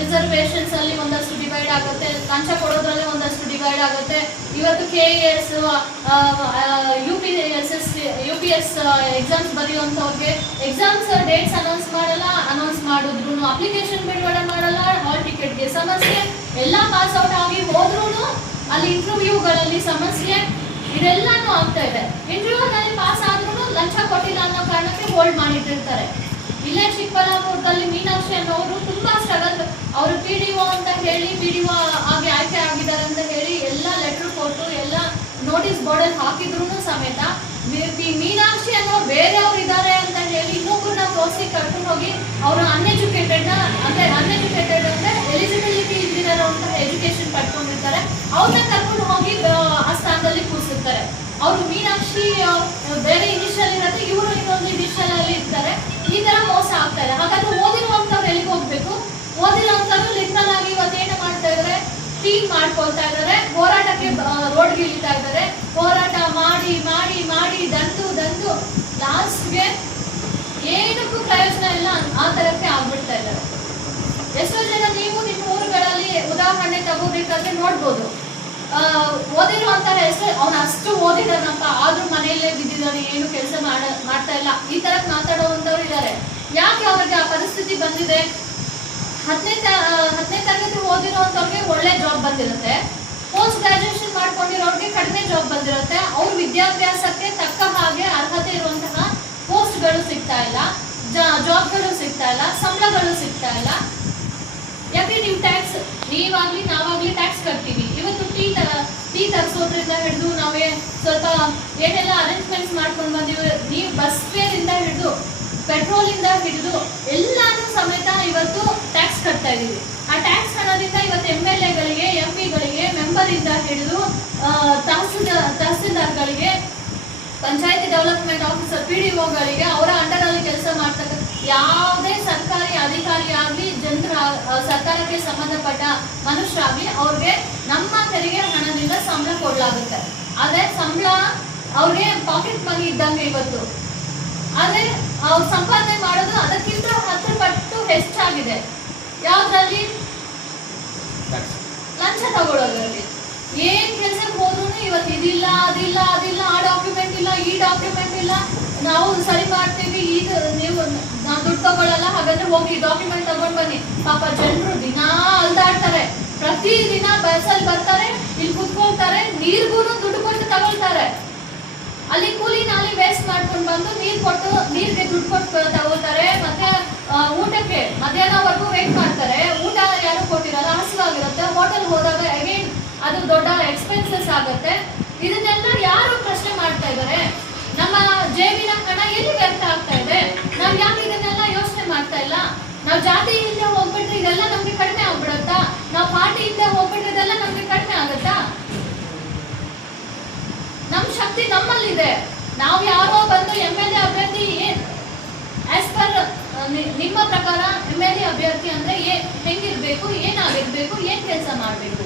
ರಿಸರ್ವೇಷನ್ಸ್ ಅಲ್ಲಿ ಒಂದಷ್ಟು ಡಿವೈಡ್ ಆಗುತ್ತೆ, ಲಂಚ ಕೊಡೋದ್ರಲ್ಲಿ ಒಂದಷ್ಟು ಡಿವೈಡ್ ಆಗುತ್ತೆ. ಇವತ್ತು KAS UPS ಎಕ್ಸಾಮ್ಸ್ ಬರೆಯುವಂಥವ್ರಿಗೆ ಎಕ್ಸಾಮ್ಸ್ ಡೇಟ್ಸ್ ಅನೌನ್ಸ್ ಮಾಡಿದ್ರು ಅಪ್ಲಿಕೇಶನ್ ಬಿಡುಗಡೆ ಮಾಡಲ್ಲ, ಹಾಲ್ ಟಿಕೆಟ್ಗೆ ಸಮಸ್ಯೆ, ಎಲ್ಲ ಪಾಸ್ ಔಟ್ ಆಗಿ ಹೋದ್ರೂ ಅಲ್ಲಿ ಇಂಟರ್ವ್ಯೂಗಳಲ್ಲಿ ಸಮಸ್ಯೆ, ಇದೆಲ್ಲಾನು ಆಗ್ತಾ ಇದೆ. ಇಂಟರ್ವ್ಯೂನಲ್ಲಿ ಪಾಸ್ ಆದ್ರೂ ಲಂಚ ಕೊಟ್ಟಿಲ್ಲ ಅನ್ನೋ ಕಾರಣಕ್ಕೆ ಹೋಲ್ಡ್ ಮಾಡಿಟ್ಟಿರ್ತಾರೆ. ಇಲ್ಲೇ ಚಿಕ್ಕಬಳ್ಳಾಪುರದಲ್ಲಿ ಮೀನಾಕ್ಷಿ ಅನ್ನೋರು ತುಂಬಾ ಸ್ಟ್ರಗಲ್. ಅವರು PDO ಅಂತ ಹೇಳಿ PDO ಆಗಿ ಆಯ್ಕೆ ಆಗಿದ್ದಾರೆ ಅಂತ ಹೇಳಿ ಎಲ್ಲ ಲೆಟರ್ ಕೊಟ್ಟು ಎಲ್ಲ ನೋಟಿಸ್ ಬೋರ್ಡಲ್ಲಿ ಹಾಕಿದ್ರು ಸಮೇತ ಮೀನಾಕ್ಷಿ ಅನ್ನೋ ಬೇರೆಯವ್ರು ಇದ್ದಾರೆ ಅಂತ ಹೇಳಿ ಇನ್ನೊಬ್ಬರನ್ನ ಪೋಸ್ಟಿಗೆ ಕರ್ಕೊಂಡು ಹೋಗಿ ಅವರು ಅನ್ಎಜುಕೇಟೆಡ್ ಅಂದ್ರೆ ಎಲಿಜಿಬಿಲಿಟಿ ಇಲ್ದಿರೋಂತಹ ಎಜುಕೇಶನ್ ಪಡ್ಕೊಂಡಿರ್ತಾರೆ, ಅವ್ರನ್ನ ಕರ್ಕೊಂಡು ಹೋಗಿ ಆ ಸ್ಥಾನದಲ್ಲಿ ಕೂರಿಸಿರ್ತಾರೆ. ಅವರು ಮೀನಾಕ್ಷಿ ಬೇರೆ ಇನಿಷಿಯಲ್ ಇರುತ್ತೆ, ಇವರು ಇನ್ನೊಂದು ಇನಿಷಿಯಲ್ ಅಲ್ಲಿ ಇರ್ತಾರೆ. ಈ ತರ ಮೋಸ ಆಗ್ತಾ ಇದೆ. ಹಾಗಾದ್ರೆ ಓದಿರುವಂತವ್ರು ಎಲ್ಲಿಗೆ ಹೋಗ್ಬೇಕು? ಓದಿರುವಂತವ್ರು ಲಿಟ್ರಲ್ ಆಗಿ ಇವತ್ತೇನು ಮಾಡ್ತಾ ಇದಾರೆ, ಟೀಮ್ ಮಾಡ್ಕೊಳ್ತಾ ಇದಾರೆ, ಹೋರಾಟಕ್ಕೆ ರೋಡ್ಗೆ ಇಳಿತಾ ಇದ್ದಾರೆ. ಹೋರಾಟ ಮಾಡಿ ಮಾಡಿ ಮಾಡಿ ದಂದು ಲಾಸ್ಟ್ಗೆ ಏನಕ್ಕೂ ಪ್ರಯೋಜನ ಇಲ್ಲ, ಆ ತರಕ್ಕೆ ಆಗ್ಬಿಡ್ತಾ ಇದ್ದಾರೆ. ಎಷ್ಟೋ ಜನ ನೀವು ನಿಮ್ಮ ಊರುಗಳಲ್ಲಿ ಉದಾಹರಣೆ ತಗೋಬೇಕಾದ್ರೆ ನೋಡ್ಬೋದು, ಓದಿರುವಂತಹ ಹೆಸರು ಅವ್ನು ಅಷ್ಟು ಓದಿದಾನಪ್ಪ ಆದ್ರೂ ಮನೆಯಲ್ಲೇ ಬಿದ್ದಿದ್ದಾನೆ, ಏನು ಕೆಲಸ ಮಾಡ್ತಾ ಇಲ್ಲ, ಈ ತರ ಮಾತಾಡುವಂತವ್ರು ಇದ್ದಾರೆ. ಯಾಕೆ ಅವ್ರಿಗೆ ಆ ಪರಿಸ್ಥಿತಿ ಬಂದಿದೆ? 10ನೇ ತರಗತಿ ಓದಿರುವಂತವ್ರಿಗೆ ಒಳ್ಳೆ ಜಾಬ್ ಬಂದಿರುತ್ತೆ, ಪೋಸ್ಟ್ ಗ್ರಾಜುಯೇಷನ್ ಮಾಡ್ಕೊಂಡಿರೋರಿಗೆ ಕಡಿಮೆ ಜಾಬ್ ಬಂದಿರುತ್ತೆ. ಅವ್ರ ವಿದ್ಯಾಭ್ಯಾಸಕ್ಕೆ ತಕ್ಕ ಹಾಗೆ ಅರ್ಹತೆ ಇರುವಂತಹ ಪೋಸ್ಟ್ಗಳು ಸಿಗ್ತಾ ಇಲ್ಲ, ಜಾಬ್ಗಳು ಸಿಗ್ತಾ ಇಲ್ಲ, ಸಂಬಳಗಳು ಸಿಗ್ತಾ ಇಲ್ಲ. ಯಾಕೆ? ನೀವು ಟ್ಯಾಕ್ಸ್, ನಾವಾಗ್ಲಿ ಟ್ಯಾಕ್ಸ್ ಕಟ್ತೀವಿ. ಇವತ್ತು ಟೀ ತರಿಸೋದ್ರಿಂದ ಹಿಡಿದು ನಾವೇ ಸ್ವಲ್ಪ ಏನೆಲ್ಲ ಅರೇಂಜ್ಮೆಂಟ್ಸ್ ಮಾಡ್ಕೊಂಡು ಬಂದಿವಿ, ನೀವು ಬಸ್ ಫೇರ್ ಇಂದ ಹಿಡಿದು ಪೆಟ್ರೋಲ್ ಇಂದ ಹಿಡಿದು ಎಲ್ಲಾನು ಸಮೇತ ಇವತ್ತು ಟ್ಯಾಕ್ಸ್ ಕಟ್ತಾ ಇದೀವಿ. ಆ ಟ್ಯಾಕ್ಸ್ ಹಣದಿಂದ ಇವತ್ತು MLAಗಳಿಗೆ, MP ಗಳಿಗೆ, ಮೆಂಬರ್ ಇಂದ ಹಿಡಿದು ತಹಸೀಲ್ದಾರ್ಗಳಿಗೆ, ಪಂಚಾಯತಿ ಡೆವಲಪ್ಮೆಂಟ್ ಆಫೀಸರ್ PDOಗಳಿಗೆ, ಅವರ ಅಂಡರ್ ಅಲ್ಲಿ ಕೆಲಸ ಮಾಡ್ತಕ್ಕ ಯಾವುದೇ ಸರ್ಕಾರಿ ಅಧಿಕಾರಿ ಆಗ್ಲಿ, ಸರ್ಕಾರಕ್ಕೆ ಸಂಬಂಧಪಟ್ಟ ಮನುಷ್ಯರಾಗ್ಲಿ, ಅವ್ರಿಗೆ ನಮ್ಮ ತೆರಿಗೆ ಹಣದಿಂದ ಸಂಬಳ ಕೊಡಲಾಗುತ್ತೆ. ಆದ್ರೆ ಸಂಬಳ ಅವ್ರಿಗೆ ಪಾಕೆಟ್ ಮನಿ ಇದ್ದಂಗೆ ಇವತ್ತು. ಆದ್ರೆ ಅವ್ರು ಸಂಪಾದನೆ ಮಾಡೋದು ಅದಕ್ಕಿಂತ 10 ಪಟ್ಟು ಹೆಚ್ಚಾಗಿದೆ. ಯಾವ್ದ್ರಲ್ಲಿ? ಲಂಚ ತಗೊಳ್ಳೋದ್ರಲ್ಲಿ. ಏನ್ ಕೆಲ್ಸಕ್ಕೆ ಹೋದ್ರು ಇವತ್ತು ಇದಿಲ್ಲ, ಅದಿಲ್ಲ, ಆ ಡಾಕ್ಯುಮೆಂಟ್ ಇಲ್ಲ, ಈ ಡಾಕ್ಯುಮೆಂಟ್ ಇಲ್ಲ, ನಾವು ಸರಿ ಮಾಡ್ತೀವಿ, ಈಗ ನೀವು ನಾವು ದುಡ್ಡು ತಗೊಳ್ಳಲ್ಲ, ಹಾಗಾದ್ರೆ ಹೋಗಿ ಡಾಕ್ಯುಮೆಂಟ್ ತಗೊಂಡ್ ಬನ್ನಿ. ಪಾಪ ಜನರು ದಿನಾ ಅಲ್ದಾಡ್ತಾರೆ, ಪ್ರತಿ ದಿನ ಬಸ್ಸಲ್ಲಿ ಬರ್ತಾರೆ, ಇಲ್ಲಿ ಕುತ್ಕೊಳ್ತಾರೆ, ನೀರ್ಗೂ ದುಡ್ಡು ಕೊಟ್ಟು ತಗೊಳ್ತಾರೆ. ಅಲ್ಲಿ ಕೂಲಿ ನಾಲಿ ವೇಸ್ಟ್ ಮಾಡ್ಕೊಂಡು ಬಂದು ನೀರ್ಗೆ ದುಡ್ಡು ಕೊಟ್ಟು ತಗೊಳ್ತಾರೆ. ಮತ್ತೆ ಊಟಕ್ಕೆ ಮಧ್ಯಾಹ್ನವರೆಗೂ ವೇಟ್ ಮಾಡ್ತಾರೆ. ಊಟ ಯಾರು ಕೊಟ್ಟಿರಲ್ಲ, ಹಸಿವಾಗಿರುತ್ತೆ. ಹೋಟೆಲ್ ಹೋದಾಗ ಅಗೇನ್ ಅದು ದೊಡ್ಡ ಎಕ್ಸ್ಪೆನ್ಸಸ್ ಆಗುತ್ತೆ. ಇದನ್ನೆಲ್ಲ ಯಾರು ಪ್ರಶ್ನೆ ಮಾಡ್ತಾ ಇದ್ದಾರೆ? ನಮ್ಮ ಜೇಬಿನ ಹಣ ಎಲ್ಲಿ ವ್ಯರ್ಥ ಆಗ್ತಾ ಇದೆ? ನಾವ್ ಯಾಕೆ ಇದನ್ನೆಲ್ಲ ಯೋಚನೆ ಮಾಡ್ತಾ ಇಲ್ಲ? ನಾವ್ ಜಾತಿ ಹಿಂದೆ ಹೋಗ್ಬಿಟ್ರೆ ಇದೆಲ್ಲ ನಮ್ಗೆ ಕಡಿಮೆ ಆಗ್ಬಿಡತ್ತಾ? ನಾವ್ ಪಾರ್ಟಿ ಹಿಂದೆ ಹೋಗ್ಬಿಟ್ರೆ ಇದೆಲ್ಲ ನಮ್ಗೆ ಕಡಿಮೆ ಆಗತ್ತಾ? ನಮ್ ಶಕ್ತಿ ನಮ್ಮಲ್ಲಿದೆ. ನಾವು ಯಾರೋ ಬಂದು MLA ಅಭ್ಯರ್ಥಿ ಆಸ್ ಪರ್ ನಿಮ್ಮ ಪ್ರಕಾರ MLA ಅಭ್ಯರ್ಥಿ ಅಂದ್ರೆ ಹೆಂಗಿರ್ಬೇಕು, ಏನಾಗಿರ್ಬೇಕು, ಏನ್ ಕೆಲಸ ಮಾಡ್ಬೇಕು?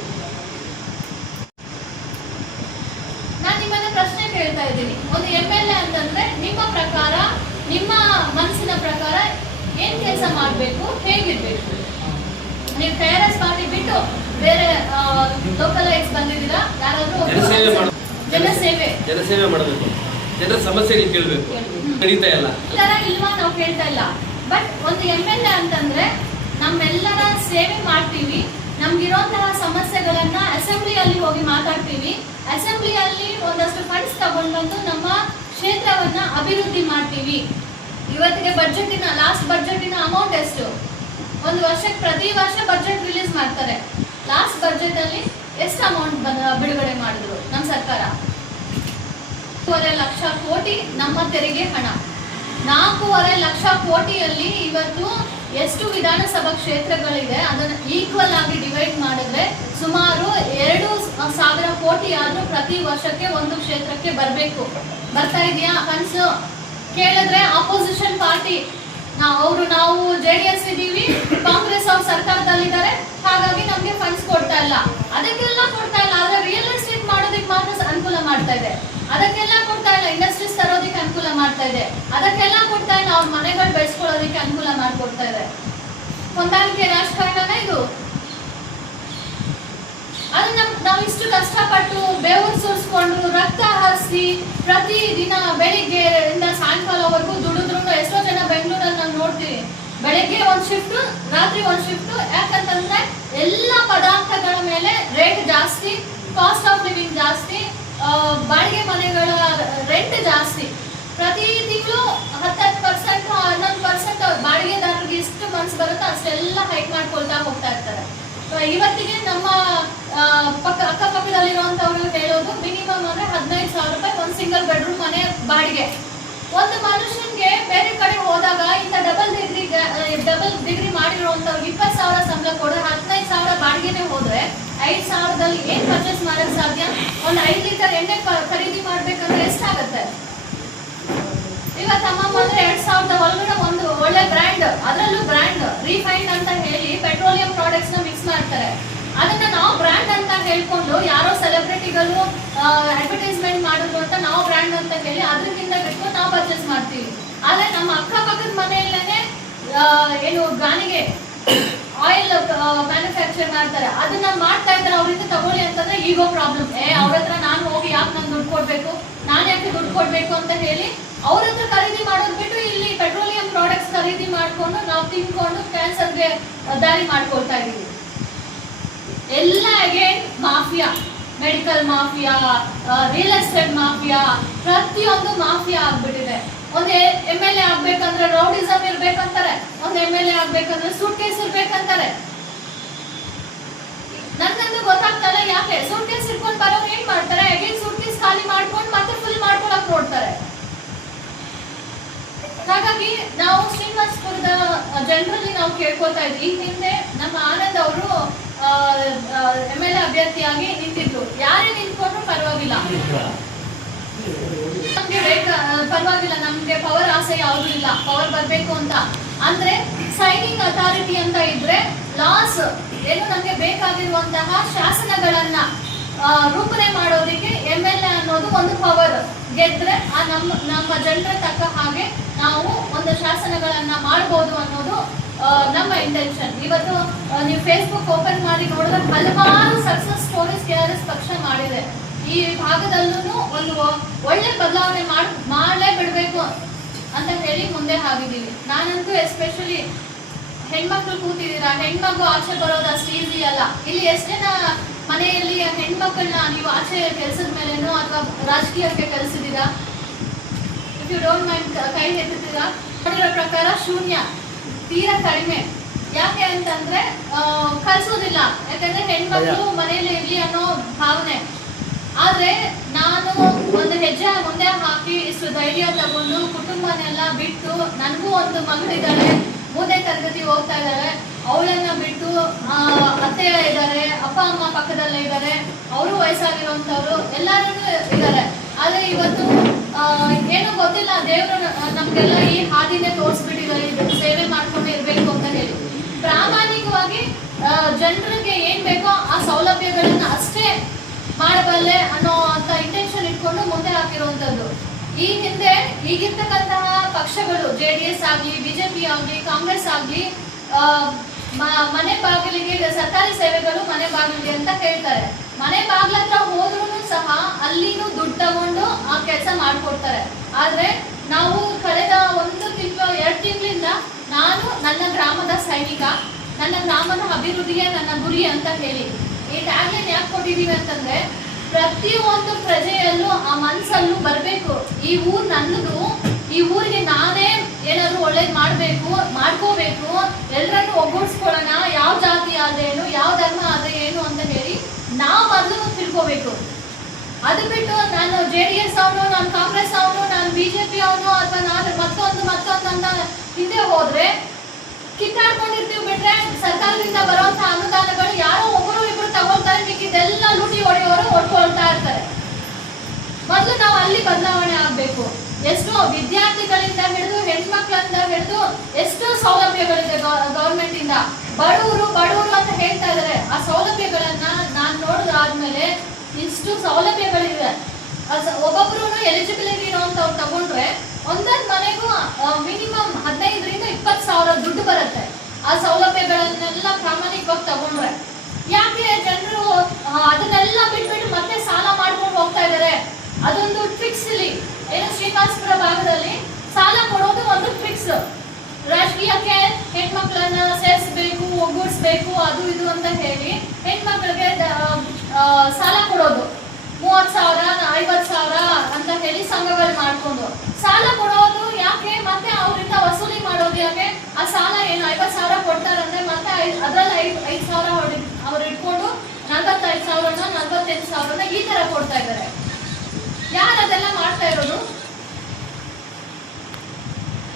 ನಾನ್ ನಿಮ್ಮನ್ನ ಪ್ರಶ್ನೆ ಕೇಳ್ತಾ ಇದ್ದೀನಿ. ಒಂದು MLA ಅಂತಂದ್ರೆ ನಿಮ್ಮ ಪ್ರಕಾರ, ನಿಮ್ಮ ಮನಸ್ಸಿನ ಪ್ರಕಾರ ಏನ್ ಕೆಲಸ ಮಾಡ್ಬೇಕು, ಹೇಗಿರ್ಬೇಕು? ನೀವು KRS ಪಾರ್ಟಿ ಬಿಟ್ಟು ಬೇರೆ ಲೋಕಲ್ ಐಸ್ ಬಂದಿದ್ದೀರಾ? ಯಾರಾದ್ರೂ ಜನಸೇವೆ ಮಾಡಬೇಕು, ಜನರ ಸಮಸ್ಯೆಗಳು ಕೇಳಬೇಕು, ನಡೀತಾ ಇಲ್ಲ ತರ ಇಲ್ವಾ? ನಾವು ಕೇಳ್ತಾ ಇಲ್ಲ. ಬಟ್ ಒಂದು MLA ಅಂತಂದ್ರೆ ನಮ್ಮೆಲ್ಲರ ಸೇವೆ ಮಾಡ್ತೀವಿ. ನಮ್ಗಿರೋಂತಹ ಸಮಸ್ಯೆಗಳನ್ನ ಅಸೆಂಬ್ಲಿಯಲ್ಲಿ ಹೋಗಿ ಮಾತಾಡ್ತೀವಿ. ಅಸೆಂಬ್ಲಿಯಲ್ಲಿ ಒಂದಷ್ಟು ಫಂಡ್ಸ್ ತಗೊಂಡ್ಬಂದು ನಮ್ಮ ಕ್ಷೇತ್ರವನ್ನ ಅಭಿವೃದ್ಧಿ ಮಾಡ್ತೀವಿ. ಇವತ್ತಿಗೆ ಲಾಸ್ಟ್ ಬಜೆಟಿನ ಅಮೌಂಟ್ ಎಷ್ಟು? ಒಂದು ವರ್ಷಕ್ಕೆ ಪ್ರತಿ ವರ್ಷ ಬಜೆಟ್ ರಿಲೀಸ್ ಮಾಡ್ತಾರೆ. ಲಾಸ್ಟ್ ಬಜೆಟ್ ಅಲ್ಲಿ ಎಷ್ಟು ಅಮೌಂಟ್ ಬಿಡುಗಡೆ ಮಾಡಿದ್ರು ನಮ್ಮ ಸರ್ಕಾರ? 4.5 ಲಕ್ಷ ಕೋಟಿ ನಮ್ಮ ತೆರಿಗೆ ಹಣ. 4.5 ಲಕ್ಷ ಕೋಟಿಯಲ್ಲಿ ಇವತ್ತು ಎಷ್ಟು ವಿಧಾನಸಭಾ ಕ್ಷೇತ್ರಗಳಿದೆ ಅದನ್ನ ಈಕ್ವಲ್ ಆಗಿ ಡಿವೈಡ್ ಮಾಡಿದ್ರೆ ಸುಮಾರು 2,000 ಕೋಟಿ ಆದ್ರೂ ಪ್ರತಿ ವರ್ಷಕ್ಕೆ ಒಂದು ಕ್ಷೇತ್ರಕ್ಕೆ ಬರ್ತಾ ಇದೆಯಾ ಫಂಡ್ಸ್? ಕೇಳಿದ್ರೆ ಆಪೋಸಿಷನ್ ಪಾರ್ಟಿ ನಾವು JDS ಇದೀವಿ, ಕಾಂಗ್ರೆಸ್ ಅವ್ರ ಸರ್ಕಾರದಲ್ಲಿದ್ದಾರೆ, ಹಾಗಾಗಿ ನಮ್ಗೆ ಫಂಡ್ಸ್ ಕೊಡ್ತಾ ಇಲ್ಲ. ಅದಕ್ಕೆಲ್ಲ ಕೊಡ್ತಾ ಇಲ್ಲ. ಆದ್ರೆ ರಿಯಲ್ ಎಸ್ಟೇಟ್ ಮಾಡೋದಕ್ಕೆ ಮಾತ್ರ ಅನುಕೂಲ ಮಾಡ್ತಾ ಇದೆ. ಅದಕ್ಕೆಲ್ಲ ಕೊಡ್ತಾ ಇಲ್ಲ. ಇಂಡಸ್ಟ್ರೀಸ್ ತರೋದಕ್ಕೆ ಅನುಕೂಲ ಮಾಡ್ತಾ ಇದೆ. ಅದಕ್ಕೆಲ್ಲ ಕೊಡ್ತಾ ಇಲ್ಲ. ಅವ್ರ ಮನೆಗಳು ಬೆಳೆಸ್ಕೊಳ್ಳೋದಕ್ಕೆ ಅನುಕೂಲ ಮಾಡ್ಕೊಡ್ತಾ ಇದೆ. ಹೊಂದಾಣಿಕೆ ರಾಜಕಾರಣನ ಇದು? ಅದು ನಾವು ಇಷ್ಟು ಕಷ್ಟಪಟ್ಟು ಬೆವರು ಸುರಿಸ್ಕೊಂಡು ರಕ್ತ ಹರಿಸಿ ಪ್ರತಿ ದಿನ ಬೆಳಿಗ್ಗೆ ಇಂದ ಸಾಯಂಕಾಲವರೆಗೂ ದುಡಿದ್ರು ಎಷ್ಟೋ ಜನ ಬೆಂಗಳೂರಲ್ಲಿ ನಾವು ನೋಡ್ತೀವಿ. ಬೆಳಗ್ಗೆ ಒಂದು ಶಿಫ್ಟ್, ರಾತ್ರಿ ಒಂದು ಶಿಫ್ಟ್. ಯಾಕಂತಂದ್ರೆ ಎಲ್ಲ ಪದಾರ್ಥಗಳ ಮೇಲೆ ರೇಟ್ ಜಾಸ್ತಿ, ಕಾಸ್ಟ್ ಆಫ್ ಲಿವಿಂಗ್ ಜಾಸ್ತಿ, ಬಾಡಿಗೆ ಮನೆಗಳ ರೆಂಟ್ ಜಾಸ್ತಿ. ಪ್ರತಿ ತಿಂಗಳು 10% 11% ಬಾಡಿಗೆದಾರರಿಗೆ ಎಷ್ಟು ಮನ್ಸು ಬರುತ್ತೋ ಅಷ್ಟೆಲ್ಲ ಹೈಕ್ ಮಾಡ್ಕೊಳ್ತಾ ಹೋಗ್ತಾ ಇರ್ತಾರೆ. ಇವತ್ತಿಗೆ ನಮ್ಮ ಅಕ್ಕಪಕ್ಕದಲ್ಲಿರುವಂತವ್ರು ಹೇಳೋದು ಮಿನಿಮಮ್ ಅಂದ್ರೆ 15,000 ರೂಪಾಯಿ ಒಂದು ಸಿಂಗಲ್ ಬೆಡ್ರೂಮ್ ಮನೆ ಬಾಡಿಗೆ. ಒಂದು ಮನುಷ್ಯನ್ಗೆ ಬೇರೆ ಕಡೆ ಹೋದಾಗ ಇಂಥ ಡಬಲ್ ಡಿಗ್ರಿ ಮಾಡಿರುವಂತವ್ರಿಗೆ 20,000 ಸಂಬಳ ಕೊಡೋ 15,000 ಬಾಡಿಗೆನೆ ಹೋದ್ರೆ 5,000ದಲ್ಲಿ ಏನ್ ಪರ್ಚೇಸ್ ಮಾಡಕ್ ಸಾಧ್ಯ? ಒಂದು 5 ಲೀಟರ್ ಎಣ್ಣೆ ಖರೀದಿ ಮಾಡ್ಬೇಕಂದ್ರೆ ಎಷ್ಟಾಗತ್ತೆ? ಇವತ್ತು ಅಮ್ಮಮ್ಮ ಅಂದ್ರೆ 2,000 ಒಳಗಡೆ ಒಂದು ಒಳ್ಳೆ ಬ್ರ್ಯಾಂಡ್, ಅದರಲ್ಲೂ ಬ್ರ್ಯಾಂಡ್ ರಿಫೈನ್ಡ್ ಅಂತ ಹೇಳಿ ಪೆಟ್ರೋಲಿಯಂ ಪ್ರಾಡಕ್ಟ್ಸ್ ನ ಮಿಕ್ಸ್ ಮಾಡ್ತಾರೆ. ಅದನ್ನ ನಾವು ಬ್ರ್ಯಾಂಡ್ ಅಂತ ಹೇಳ್ಕೊಂಡು ಯಾರೋ ಸೆಲೆಬ್ರಿಟಿಗಳು ಅಡ್ವರ್ಟೈಸ್ಮೆಂಟ್ ಮಾಡಿದ್ರು ಅಂತ ನಾವು ಬ್ರ್ಯಾಂಡ್ ಅಂತ ಹೇಳಿ ಅದರಿಂದ ಬಿಟ್ಕೊಂಡು ನಾವು ಪರ್ಚೇಸ್ ಮಾಡ್ತೀವಿ. ಆದ್ರೆ ನಮ್ಮ ಅಕ್ಕಪಕ್ಕದ ಮನೆಯಲ್ಲೇನೆ ಏನು ಗಾನಿಗೆ ಆಯಿಲ್ ಮ್ಯಾನುಫ್ಯಾಕ್ಚರ್ ಮಾಡ್ತಾರೆ. ಅದನ್ನ ಮಾಡ್ತಾ ಇದ್ದಾರೆ. ಅವರಿಂದ ತಗೊಳ್ಳಿ ಅಂತಂದ್ರೆ ಈಗೋ ಪ್ರಾಬ್ಲಮ್. ಅವ್ರ ಹತ್ರ ನಾನು ಹೋಗಿ ಯಾಕೆ ನಾನು ದುಡ್ಡು ಕೊಡ್ಬೇಕು, ನಾನು ಯಾಕೆ ದುಡ್ಡು ಕೊಡ್ಬೇಕು ಅಂತ ಹೇಳಿ ಅವ್ರ ಹತ್ರ ಖರೀದಿ ಮಾಡೋದು ಬಿಟ್ಟು ಇಲ್ಲಿ ಪೆಟ್ರೋಲಿಯಂ ಪ್ರಾಡಕ್ಟ್ಸ್ ಖರೀದಿ ಮಾಡ್ಕೊಂಡು ನಾವು ತಿನ್ಕೊಂಡು ಕ್ಯಾನ್ಸರ್ಗೆ ದಾರಿ ಮಾಡ್ಕೊಳ್ತಾ ಇದೀವಿ. ಎಲ್ಲ again mafia, medical mafia, real estate mafia, ಪ್ರತಿಯೊಂದು ಮಾಫಿಯಾ ಆಗ್ಬಿಟ್ಟಿದೆ. ಒಂದು MLA ಆಗ್ಬೇಕಂದ್ರೆ ರೌಡಿಸಮ್ ಇರ್ಬೇಕಂತಾರೆ, ಒಂದು MLA ಆಗ್ಬೇಕಂದ್ರೆ ಸೂಟ್ ಕೇಸ್ ಇರ್ಬೇಕಂತಾರೆ. ನನ್ನಂತೂ ಗೊತ್ತಾಗ್ತಲ್ಲ ಯಾಕೆ ಸೂಟ್ ಕೇಸ್ ಇಟ್ಕೊಂಡು ಬರೋರು ಏನ್ ಮಾಡ್ತಾರೆ? ಅಗೇನ್ ಸೂಟ್ ಕೇಸ್ ಖಾಲಿ ಮಾಡ್ಕೊಂಡು ಮತ್ತೆ ಫುಲ್ ಮಾಡ್ಕೊಳಕ್ ನೋಡ್ತಾರೆ. ಹಾಗಾಗಿ ನಾವು ಶ್ರೀನಿವಾಸಪುರದ ಜನರಲ್ಲಿ ನಾವು ಕೇಳ್ಕೊತಾ ಇದ್ವಿ. ಈ ಹಿಂದೆ ನಮ್ಮ ಆನಂದ್ ಅವರು MLA ಅಭ್ಯರ್ಥಿಯಾಗಿ ನಿಂತಿದ್ರು. ಯಾರೇ ನಿಂತ್ಕೊಂಡ್ರು ಪರವಾಗಿಲ್ಲ, ನಮ್ಗೆ ಪರವಾಗಿಲ್ಲ, ನಮ್ಗೆ ಪವರ್ ಆಸೆ ಯಾವ್ದು ಇಲ್ಲ, ಪವರ್ ಬರ್ಬೇಕು ಅಂತ ಅಂದ್ರೆ ಸೈನಿಂಗ್ ಅಥಾರಿಟಿ ಅಂತ ಇದ್ರೆ ಲಾಸ್ ಏನು ನಮ್ಗೆ ಬೇಕಾಗಿರುವಂತಹ ಶಾಸನಗಳನ್ನ ರೂಪಣೆ ಮಾಡೋದಕ್ಕೆ MLA ಅನ್ನೋದು ಒಂದು ಪವರ್. ಗೆದ್ರೆ ಆ ನಮ್ಮ ಜನರ ತಕ್ಕ ಹಾಗೆ ನಾವು ಒಂದು ಶಾಸನಗಳನ್ನ ಮಾಡ್ಬೋದು ಅನ್ನೋದು ನಮ್ಮ ಇಂಟೆನ್ಷನ್. ಇವತ್ತು ನೀವು ಫೇಸ್ಬುಕ್ ಓಪನ್ ಮಾಡಿ ನೋಡಿದ್ರೆ ಹಲವಾರು ಸಕ್ಸಸ್ ಸ್ಟೋರೀಸ್ KRS ಪಕ್ಷ ಮಾಡಿದೆ. ಈ ಭಾಗದಲ್ಲೂ ಒಂದು ಒಳ್ಳೆ ಬದಲಾವಣೆ ಮಾಡಲೇ ಬಿಡಬೇಕು ಅಂತ ಹೇಳಿ ಮುಂದೆ ಆಗಿದ್ದೀವಿ. ನಾನಂತೂ ಎಸ್ಪೆಷಲಿ ಹೆಣ್ಮಕ್ಳು ಕೂತಿದ್ದೀರಾ, ಹೆಣ್ಮಗು ಆಚೆ ಬರೋದು ಅಷ್ಟು ಈಸಿ ಅಲ್ಲ. ಇಲ್ಲಿ ಎಷ್ಟು ಜನ ಮನೆಯಲ್ಲಿ ಹೆಣ್ಮಕ್ಳನ್ನ ನೀವು ಆಚೆ ಕೆಲಸದ ಮೇಲೇನೋ ಅಥವಾ ರಾಜಕೀಯಕ್ಕೆ ಕಲಿಸಿದ್ದೀರಾ? ಇಫ್ ಯು ಡೋಂಟ್ ಮೈಂಡ್ ಕೈ ಎತ್ತುತ್ತೀರಾ? ನೋಡಿರೋ ಪ್ರಕಾರ ಶೂನ್ಯ, ತೀರಾ ಕಡಿಮೆ. ಯಾಕೆ ಅಂತಂದ್ರೆ ಕಲಿಸೋದಿಲ್ಲ, ಯಾಕಂದ್ರೆ ಹೆಣ್ಮಕ್ಳು ಮನೆಯಲ್ಲಿ ಇರ್ಲಿ ಅನ್ನೋ ಭಾವನೆ. ಆದ್ರೆ ನಾನು ಒಂದು ಹೆಜ್ಜೆ ಮುಂದೆ ಹಾಕಿ ಇಷ್ಟು ಧೈರ್ಯ ತಗೊಂಡು ಕುಟುಂಬನೆಲ್ಲ ಬಿಟ್ಟು, ನನಗೂ ಒಂದು ಮಗಳಿದ್ದಾಳೆ, 3ನೇ ತರಗತಿ ಹೋಗ್ತಾ ಇದ್ದಾಳೆ, ಅವಳನ್ನ ಬಿಟ್ಟು ಅತ್ತೆ ಇದ್ದಾರೆ, ಅಪ್ಪ ಅಮ್ಮ ಪಕ್ಕದಲ್ಲೇ ಇದ್ದಾರೆ, ಅವರು ವಯಸ್ಸಾಗಿರುವಂತವ್ರು ಎಲ್ಲರೂ ಇದ್ದಾರೆ. ಆದ್ರೆ ಇವತ್ತು ಏನೋ ಗೊತ್ತಿಲ್ಲ, ದೇವರು ನಮ್ಗೆಲ್ಲ ಈ ಹಾದಿನೇ ತೋರಿಸ್ಬಿಟ್ಟಿದ್ದಾರೆ, ಸೇವೆ ಮಾಡ್ಕೊಂಡು ಇರ್ಬೇಕು ಅಂತ ಹೇಳಿ. ಪ್ರಾಮಾಣಿಕವಾಗಿ ಜನರಿಗೆ ಏನ್ ಬೇಕೋ ಆ ಸೌಲಭ್ಯಗಳನ್ನ ಅಷ್ಟೇ ಮಾಡಬಲ್ಲೆ ಅನ್ನೋ ಅಂತ ಇಂಟೆನ್ಷನ್ ಇಟ್ಕೊಂಡು ಮುಂದೆ ಹಾಕಿರುವಂತದ್ದು. ಈ ಹಿಂದೆ ಈಗಿರ್ತಕ್ಕಂತಹ ಪಕ್ಷಗಳು JDS ಆಗ್ಲಿ, BJP ಆಗ್ಲಿ, ಕಾಂಗ್ರೆಸ್ ಆಗ್ಲಿ, ಮನೆ ಬಾಗಿಲಿಗೆ ಸರ್ಕಾರಿ ಸೇವೆಗಳು ಮನೆ ಬಾಗಿಲಿಗೆ ಅಂತ ಹೇಳ್ತಾರೆ. ಮನೆ ಬಾಗಿಲ ಹತ್ರ ಹೋದ್ರೂ ಸಹ ಅಲ್ಲಿನೂ ದುಡ್ಡು ತಗೊಂಡು ಆ ಕೆಲಸ ಮಾಡ್ಕೊಡ್ತಾರೆ. ಆದ್ರೆ ನಾವು ಕಳೆದ 1 ತಿಂಗಳು 2 ತಿಂಗಳಿಂದ ನಾನು ನನ್ನ ಗ್ರಾಮದ ಸೈನಿಕ, ನನ್ನ ಗ್ರಾಮದ ಅಭಿವೃದ್ಧಿಯೇ ನನ್ನ ಗುರಿ ಅಂತ ಹೇಳಿ ಈ ಟ್ಯಾಗ್ಲೈನ್ ಯಾಕೆ ಕೊಟ್ಟಿದ್ದೀವಿ ಅಂತಂದ್ರೆ, ಪ್ರತಿಯೊಂದು ಪ್ರಜೆಯಲ್ಲೂ ಆ ಮನಸ್ಸಲ್ಲೂ ಬರಬೇಕು, ಈ ಊರು ನನ್ನದು, ಈ ಊರಿಗೆ ನಾನೇ ಏನಾದ್ರು ಒಳ್ಳೇದು ಮಾಡ್ಕೋಬೇಕು, ಎಲ್ಲರನ್ನು ಒಗ್ಗೂಡಿಸ್ಕೊಳ್ಳೋಣ, ಯಾವ ಜಾತಿ ಆದ್ರೇನು, ಯಾವ ಧರ್ಮ ಆದ್ರೆ ಏನು ಅಂತ ಹೇಳಿ ನಾವು ಮೊದಲು ತಿಳ್ಕೋಬೇಕು. ಅದು ಬಿಟ್ಟು ನಾನು JDS ಅವನು, ನಾನು ಕಾಂಗ್ರೆಸ್ ಅವನು, ನಾನು BJP ಅವನು ಅಥವಾ ನಾನು ಮತ್ತೊಂದು ಅಂತ ಹಿಂದೆ ಹೋದ್ರೆ ಕಿತ್ತಾಡ್ಕೊಂಡಿರ್ತೀವಿ. ಬಿಟ್ರೆ ಸರ್ಕಾರದಿಂದ ಬರುವಂತ ಅನುದಾನಗಳು ಯಾರೋ ಒಬ್ಬರು ಇಬ್ಬರು ತಗೊಳ್ತಾರೆ, ಮಿಕ್ಕಿದೆಲ್ಲ ಲೂಟಿ ಹೊಡೆಯೋರು ಹೊಡ್ಕೊಳ್ತಾ ಇರ್ತಾರೆ. ಮೊದಲು ನಾವು ಅಲ್ಲಿ ಬದಲಾವಣೆ ಆಗ್ಬೇಕು. ಎಷ್ಟೋ ವಿದ್ಯಾರ್ಥಿಗಳಿಂದ ಹಿಡಿದು ಹೆಣ್ಮಕ್ಳಿಂದ ಹಿಡಿದು ಎಷ್ಟೋ ಸೌಲಭ್ಯಗಳಿದೆ ಗವರ್ಮೆಂಟ್ ಇಂದ. ಬಡವರು ಅಂತ ಹೇಳ್ತಾ ಇದಾರೆ. ಆ ಸೌಲಭ್ಯಗಳನ್ನ ನಾನು ನೋಡಿದಾದ್ಮೇಲೆ ಇಷ್ಟು ಸೌಲಭ್ಯಗಳಿವೆ. ಒಬ್ಬೊಬ್ರು ಎಲಿಜಿಬಿಲಿಟಿ ಇರೋಂಥವ್ರು ತಗೊಂಡ್ರೆ ಒಂದೊಂದು ಮನೆಗೂ ಮಿನಿಮಮ್ 15ರಿಂದ 20 ಸಾವಿರ ದುಡ್ಡು ಬರುತ್ತೆ. ಆ ಸೌಲಭ್ಯಗಳನ್ನೆಲ್ಲ ಪ್ರಾಮಾಣಿಕವಾಗಿ ತಗೊಂಡ್ರೆ ಯಾಕೆ ಜನರು ಅದನ್ನೆಲ್ಲ ಬಿಟ್ಬಿಟ್ಟು ಮತ್ತೆ ಸಾಲ ಮಾಡ್ಕೊಂಡು ಹೋಗ್ತಾ ಇದ್ದಾರೆ? ಅದೊಂದು ಟ್ರಿಕ್ಸ್. ಇಲ್ಲಿ ಏನು ಶ್ರೀನಿವಾಸಪುರ ಭಾಗದಲ್ಲಿ ಸಾಲ ಕೊಡೋದು ಒಂದು ಟ್ರಿಕ್ಸ್. ರಾಜಕೀಯಕ್ಕೆ ಹೆಣ್ಮಕ್ಳನ್ನ ಸೇರಿಸಬೇಕು, ಒಗ್ಗೂಡಿಸ್ಬೇಕು, ಅದು ಇದು ಅಂತ ಹೇಳಿ ಹೆಣ್ಮಕ್ಳಿಗೆ ಸಾಲ ಕೊಡೋದು 30,000 50,000 ಅಂತ ಹೇಳಿ ಸಂಘಗಳು ಮಾಡ್ಕೊಂಡು ಸಾಲ ಕೊಡೋದು. ಯಾಕೆ ಮತ್ತೆ ಅವರಿಂದ ವಸೂಲಿ ಮಾಡೋದು ಯಾಕೆ? ಆ ಸಾಲ ಏನು 50,000 ಕೊಡ್ತಾರಂದ್ರೆ ಮತ್ತೆ ಅದ್ರಲ್ಲಿ 5,000 ಅವ್ರು ಇಟ್ಕೊಂಡು 45,000 48,000 ಈ ತರ ಕೊಡ್ತಾ ಇದ್ದಾರೆ. ಯಾರು ಅದೆಲ್ಲ ಮಾಡ್ತಾ ಇರೋದು?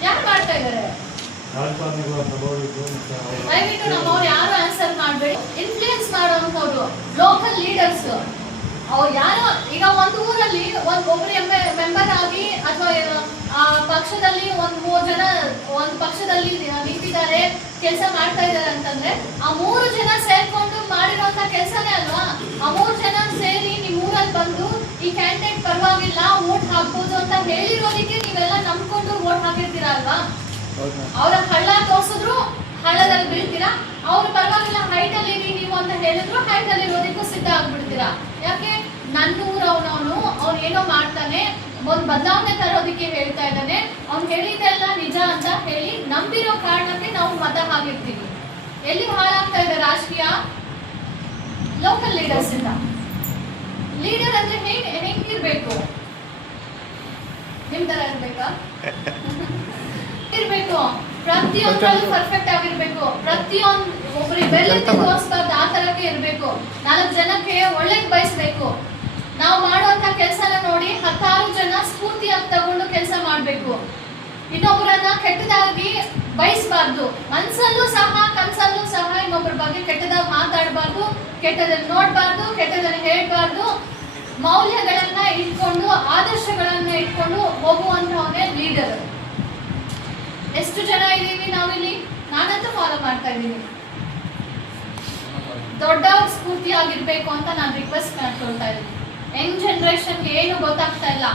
ಯಾರು ಮಾಡ್ತಾ ಇದ್ದಾರೆ? ದಯವಿಟ್ಟು ನಮ್ಮವ್ರು ಯಾರು ಆನ್ಸರ್ ಮಾಡಬೇಡಿ. ಇನ್ಫ್ಲೂಯೆನ್ಸ್ ಮಾಡೋಂಥವ್ರು ಲೋಕಲ್ ಲೀಡರ್ಸ್ ಅವ್ರು ಯಾರೋ ಈಗ ಒಂದು ಊರಲ್ಲಿ ಒಬ್ರು ಮೆಂಬರ್ ಆಗಿ ಅಥವಾ ಪಕ್ಷದಲ್ಲಿ 3 ಜನ ಒಂದು ಪಕ್ಷದಲ್ಲಿ ನಿಂತಿದ್ದಾರೆ, ಕೆಲಸ ಮಾಡ್ತಾ ಇದ್ದಾರೆ ಅಂತಂದ್ರೆ ಆ 3 ಜನ ಸೇರ್ಕೊಂಡು ಮಾಡಿರೋಂಥ ಕೆಲಸನೇ ಅಲ್ವಾ? ಆ 3 ಜನ ಸೇರಿ ನಿಮ್ಮ ಊರಲ್ಲಿ ಬಂದು ಈ ಕ್ಯಾಂಡಿಡೇಟ್ ಪರವಾಗಿಲ್ಲ ವೋಟ್ ಹಾಕ್ಬೋದು ಅಂತ ಹೇಳಿರೋದಕ್ಕೆ ನೀವೆಲ್ಲ ನಂಬ್ಕೊಂಡು ವೋಟ್ ಹಾಕಿರ್ತೀರಾ ಅಲ್ವಾ? ಅವರ ಹಳ್ಳ ತೋರ್ಸಿದ್ರು ಹಳ್ಳದಲ್ಲಿ ಬೀಳ್ತೀರಾ, ಅವ್ರು ಪರವಾಗಿಲ್ಲ ಹೈಟ್ ಅಲ್ಲಿ ನೀವು ಅಂತ ಹೇಳಿದ್ರು ಹೈಟ್ ಅಲ್ಲಿ ಇರೋದಕ್ಕೂ ಸಿದ್ಧ ಆಗ್ಬಿಡ್ತೀರಾ. ಯಾಕೆ? ನನ್ನ ಊರವನವನು ಅವ್ನು ಏನೋ ಮಾಡ್ತಾನೆ, ಒಂದು ಬದಲಾವಣೆ ತರೋದಕ್ಕೆ ಹೇಳ್ತಾ ಇದ್ದಾನೆ, ಅವ್ನು ಹೇಳಿದೆಲ್ಲ ನಿಜ ಅಂತ ಹೇಳಿ ನಂಬಿರೋ ಕಾರಣಕ್ಕೆ ನಾವು ಮತ ಹಾಕಿರ್ತೀವಿ. ಎಲ್ಲಿ ಹಾಳಾಗ್ತಾ ಇದೆ ರಾಜಕೀಯ? ಲೋಕಲ್ ಲೀಡರ್ಸ್ ಇಂದ. ಲೀಡರ್ ಅಂದ್ರೆ ಹೆಂಗಿರ್ಬೇಕು? ನಿಮ್ ತರ ಇರ್ಬೇಕಾ? ಇರ್ಬೇಕು, ಪ್ರತಿಯೊಂದ್ರಲ್ಲೂ ಪರ್ಫೆಕ್ಟ್ ಆಗಿರ್ಬೇಕು, ಪ್ರತಿಯೊಂದು ಒಬ್ಬರಿಗೆ ಬೆಳ್ಳಿಂದ ತೋರಿಸ್ಬಾರ್ದು, ಆ ತರಕ್ಕೆ ಇರ್ಬೇಕು. 4 ಜನಕ್ಕೆ ಒಳ್ಳೇದ್ ಬಯಸ್ಬೇಕು. ನಾವು ಮಾಡುವಂತ ಕೆಲಸನ ನೋಡಿ 10 ಜನ ಸ್ಫೂರ್ತಿಯಾಗಿ ತಗೊಂಡು ಕೆಲಸ ಮಾಡ್ಬೇಕು. ಇನ್ನೊಬ್ಬರನ್ನ ಕೆಟ್ಟದಾಗಿ ಬಯಸ್ಬಾರ್ದು. ಮನ್ಸಲ್ಲೂ ಸಹ ಕನ್ಸಲ್ಲೂ ಸಹ ಇನ್ನೊಬ್ಬರ ಬಗ್ಗೆ ಕೆಟ್ಟದಾಗಿ ಮಾತಾಡಬಾರ್ದು, ಕೆಟ್ಟದಲ್ಲಿ ನೋಡ್ಬಾರ್ದು, ಕೆಟ್ಟದಲ್ಲಿ ಹೇಳ್ಬಾರ್ದು. ಮೌಲ್ಯಗಳನ್ನ ಇಟ್ಕೊಂಡು ಆದರ್ಶಗಳನ್ನ ಇಟ್ಕೊಂಡು ಹೋಗುವಂತವನೇ ಲೀಡರ್. ಎಷ್ಟು ಜನ ಇದೀವಿ ನಾವಿಲ್ಲಿ? ನಾನಂತೂ ಫಾಲೋ ಮಾಡ್ತಾ ಇದ್ದೀನಿ. ದೊಡ್ಡವ್ರ ಸ್ಫೂರ್ತಿಯಾಗಿರ್ಬೇಕು ಅಂತ ನಾನು ರಿಕ್ವೆಸ್ಟ್ ಮಾಡ್ಕೊಳ್ತಾ ಇದ್ದೀನಿ. ಯಂಗ್ ಜನರೇಷನ್ ಜನರೇಷನ್ಗೆ ಏನು ಗೊತ್ತಾಗ್ತಾ ಇಲ್ಲ.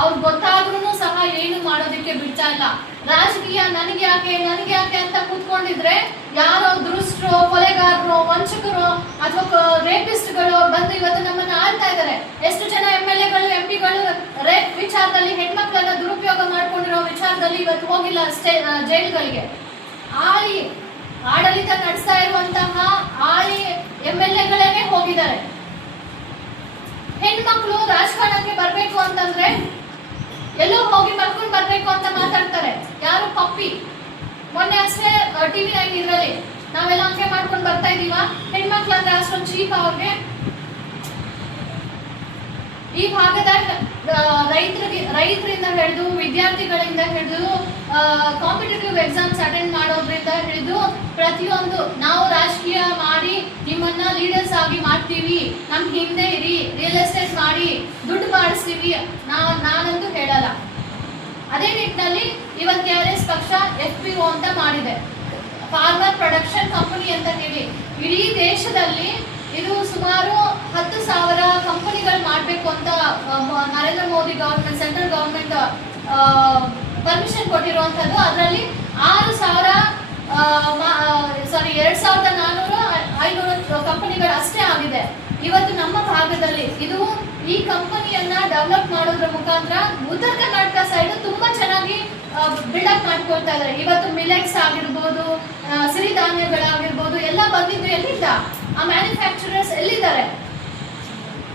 ಅವ್ರು ಗೊತ್ತಾದ್ರೂ ಸಹ ಏನು ಮಾಡೋದಕ್ಕೆ ಬಿಡ್ತಾ ಇಲ್ಲ. ರಾಜಕೀಯ ನನಗೆ ಯಾಕೆ ಅಂತ ಕೂತ್ಕೊಂಡಿದ್ರೆ ಯಾರೋ ದುಷ್ಟರು, ಕೊಲೆಗಾರರು, ವಂಚಕರು ಅಥವಾ ರೇಪಿಸ್ಟ್ಗಳು ಬಂದು ಇವತ್ತು ನಮ್ಮನ್ನ ಆಳ್ತಾ ಇದ್ದಾರೆ. ಎಷ್ಟು ಜನ MLAಗಳು, MP ಗಳು ರೇಪ್ ವಿಚಾರದಲ್ಲಿ ಹೆಣ್ಮಕ್ಳನ್ನ ದುರುಪಯೋಗ ಮಾಡ್ಕೊಂಡಿರೋ ವಿಚಾರದಲ್ಲಿ ಇವತ್ತು ಹೋಗಿಲ್ಲ ಜೈಲ್ಗಳಿಗೆ. ಆಡಳಿತ ನಡೆಸ್ತಾ ಇರುವಂತಹ MLAಗಳೇನೆ ಹೋಗಿದ್ದಾರೆ. ಹೆಣ್ಮಕ್ಳು ರಾಜಕಾರಣಕ್ಕೆ ಬರ್ಬೇಕು ಅಂತಂದ್ರೆ ಎಲ್ಲೋ ಹೋಗಿ ಬರ್ಕೊಂಡು ಬರ್ಬೇಕು ಅಂತ ಮಾತಾಡ್ತಾರೆ. ಯಾರು ಪಪ್ಪಿ ಮೊನ್ನೆ ಅಷ್ಟೇ TV9 ಇದ್ರಲ್ಲಿ ನಾವೆಲ್ಲ ಹಂಗೆ ಮಾಡ್ಕೊಂಡು ಬರ್ತಾ ಇದೀವ. ಹೆಣ್ಮಕ್ಳು ಅಂದ್ರೆ ಅಷ್ಟೊಂದು ಚೀಪ್ ಅವ್ರಿಗೆ. ಈ ಭಾಗದ ರೈತರಿಂದ ಹಿಡಿದು ವಿದ್ಯಾರ್ಥಿಗಳಿಂದ ಹಿಡಿದು ಕಾಂಪಿಟೇಟಿವ್ ಎಕ್ಸಾಮ್ಸ್ ಅಟೆಂಡ್ ಮಾಡೋದ್ರಿಂದ ಹಿಡಿದು ಪ್ರತಿಯೊಂದು ನಾವು ರಾಜಕೀಯ ಮಾಡಿ ನಿಮ್ಮನ್ನ ಲೀಡರ್ಸ್ ಆಗಿ ಮಾಡ್ತೀವಿ, ನಮ್ ಹಿಂದೆ ಇರಿ, ರಿಯಲ್ ಎಸ್ಟೇಟ್ ಮಾಡಿ ದುಡ್ಡು ಮಾಡಿಸ್ತೀವಿ ನಾನಂತೂ ಹೇಳಲ್ಲ. ಅದೇ ನಿಟ್ಟಿನಲ್ಲಿ ಇವತ್ತು KRS ಪಕ್ಷ FPO ಅಂತ ಮಾಡಿದೆ, ಫಾರ್ಮರ್ ಪ್ರೊಡಕ್ಷನ್ ಕಂಪನಿ ಅಂತ ಹೇಳಿ. ಇಡೀ ದೇಶದಲ್ಲಿ ಇದು ಸುಮಾರು 10,000 ಕಂಪನಿಗಳು ಮಾಡಬೇಕು ಅಂತ Narendra Modi government, central government permission ಕೊಟ್ಟಿರುವಂಥದ್ದು. ಅದರಲ್ಲಿ 2,400-500 ಕಂಪನಿಗಳು ಅಷ್ಟೇ ಆಗಿದೆ. ಇವತ್ತು ನಮ್ಮ ಭಾಗದಲ್ಲಿ ಈ ಕಂಪನಿಯನ್ನ ಡೆವಲಪ್ ಮಾಡೋದ್ರ ಮುಖಾಂತರ ಉತ್ತರ ಕರ್ನಾಟಕ ಸೈಡ್ ತುಂಬಾ ಚೆನ್ನಾಗಿ ಬಿಲ್ಡಪ್ ಮಾಡ್ಕೊಳ್ತಾ ಇದ್ದಾರೆ. ಇವತ್ತು ಮಿಲೆಟ್ಸ್ ಆಗಿರ್ಬೋದು, ಸಿರಿಧಾನ್ಯಗಳಾಗಿರ್ಬೋದು ಎಲ್ಲ ಬಂದಿದ್ದು ಎಲ್ಲಿಂದ? ಆ ಮ್ಯಾನುಫ್ಯಾಕ್ಚರರ್ಸ್ ಎಲ್ಲಿದ್ದಾರೆ?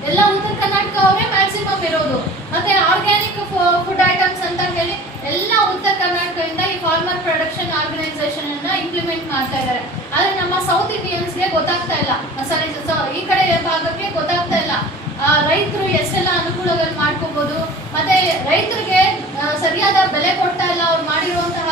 ಎಲ್ಲ ಉತ್ತರ ಕರ್ನಾಟಕ ಅವರೇ ಮ್ಯಾಕ್ಸಿಮಮ್ ಇರೋದು. ಮತ್ತೆ ಆರ್ಗ್ಯಾನಿಕ್ ಫುಡ್ ಐಟಮ್ಸ್ ಅಂತ ಹೇಳಿ ಎಲ್ಲ ಉತ್ತರ ಕರ್ನಾಟಕದಿಂದ ಈ ಫಾರ್ಮರ್ ಪ್ರೊಡಕ್ಷನ್ ಆರ್ಗನೈಸೇಷನ್ ಅನ್ನ ಇಂಪ್ಲಿಮೆಂಟ್ ಮಾಡ್ತಾ ಇದ್ದಾರೆ. ಆದ್ರೆ ನಮ್ಮ ಸೌತ್ ಇಂಡಿಯನ್ಸ್ಗೆ ಗೊತ್ತಾಗ್ತಾ ಇಲ್ಲ, ಈ ಕಡೆ ಭಾಗಕ್ಕೆ ಗೊತ್ತಾಗ್ತಾ ಇಲ್ಲ. ರೈತರು ಎಷ್ಟೆಲ್ಲ ಅನುಕೂಲಗಳು ಮಾಡ್ಕೋಬಹುದು, ಮತ್ತೆ ರೈತರಿಗೆ ಸರಿಯಾದ ಬೆಲೆ ಕೊಡ್ತಾ ಇಲ್ಲ ಅವ್ರು ಮಾಡಿರುವಂತಹ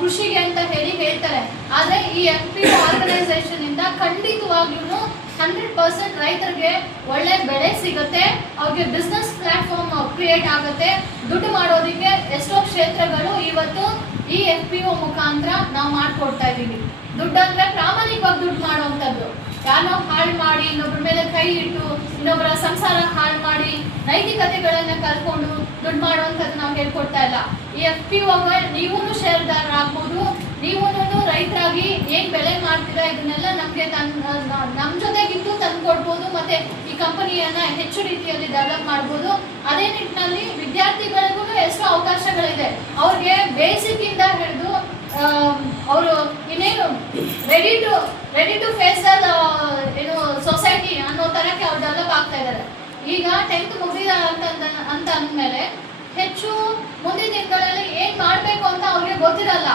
ಕೃಷಿಗೆ ಅಂತ ಹೇಳಿ ಹೇಳ್ತಾರೆ. ಆದ್ರೆ ಈ FPO ಆರ್ಗನೈಸೇಷನ್ ಇಂದ ಖಂಡಿತವಾಗ್ಲೂ 100% ರೈತರಿಗೆ ಒಳ್ಳೆ ಬೆಳೆ ಸಿಗುತ್ತೆ, ಅವ್ರಿಗೆ ಬಿಸ್ನೆಸ್ ಪ್ಲಾಟ್ಫಾರ್ಮ್ ಕ್ರಿಯೇಟ್ ಆಗುತ್ತೆ. ದುಡ್ಡು ಮಾಡೋದಕ್ಕೆ ಎಷ್ಟೋ ಕ್ಷೇತ್ರಗಳು ಇವತ್ತು ಈ FPO ಮುಖಾಂತರ ನಾವು ಮಾಡ್ಕೊಡ್ತಾ ಇದೀವಿ. ದುಡ್ಡು ಅಂದ್ರೆ ಪ್ರಾಮಾಣಿಕವಾಗಿ ದುಡ್ಡು ಮಾಡುವಂಥದ್ದು, ಯಾರೋ ಹಾಳು ಮಾಡಿ ಇನ್ನೊಬ್ಬರ ಮೇಲೆ ಕೈ ಇಟ್ಟು ಇನ್ನೊಬ್ಬರ ಸಂಸಾರ ಹಾಳು ಮಾಡಿ ನೈತಿಕತೆಗಳನ್ನ ಕಲ್ಕೊಂಡು ದುಡ್ಡು ಮಾಡುವಂಥದ್ದು ನಾವು ಹೇಳ್ಕೊಡ್ತಾ ಇಲ್ಲ. ಈ FPO ನೀವು ಶೇರ್ದಾರರಾಗ್ಬೋದು, ನೀವು ರೈತರಾಗಿ ಏನ್ ಬೆಳೆ ಮಾಡ್ತೀರಾ ಇದನ್ನೆಲ್ಲ ನಮ್ಗೆ ನಮ್ ಜೊತೆಗಿದ್ದು ತಂದು ಕೊಡ್ಬೋದು, ಮತ್ತೆ ಈ ಕಂಪನಿಯನ್ನ ಹೆಚ್ಚು ರೀತಿಯಲ್ಲಿ ಡೆವಲಪ್ ಮಾಡ್ಬೋದು. ಅದೇ ನಿಟ್ಟಿನಲ್ಲಿ ವಿದ್ಯಾರ್ಥಿಗಳಿಗೂ ಎಷ್ಟೋ ಅವಕಾಶಗಳಿದೆ. ಅವ್ರಿಗೆ ಬೇಸಿಕ್ ಇಂದ ಹಿಡಿದು ಅವರು ಇನ್ನೇನು ರೆಡಿ ಟು ಫೇಸ್ ಏನು ಸೊಸೈಟಿ ಅನ್ನೋ ತರಕ್ಕೆ ಅವ್ರು ಡೆವಲಪ್ ಆಗ್ತಾ ಇದ್ದಾರೆ. ಈಗ 10th ಮುಗಿದ ಅಂತ ಅಂದ್ಮೇಲೆ ಹೆಚ್ಚು ಮುಂದಿನ ದಿನಗಳಲ್ಲಿ ಏನ್ ಮಾಡ್ಬೇಕು ಅಂತ ಅವ್ರಿಗೆ ಗೊತ್ತಿರಲ್ಲ.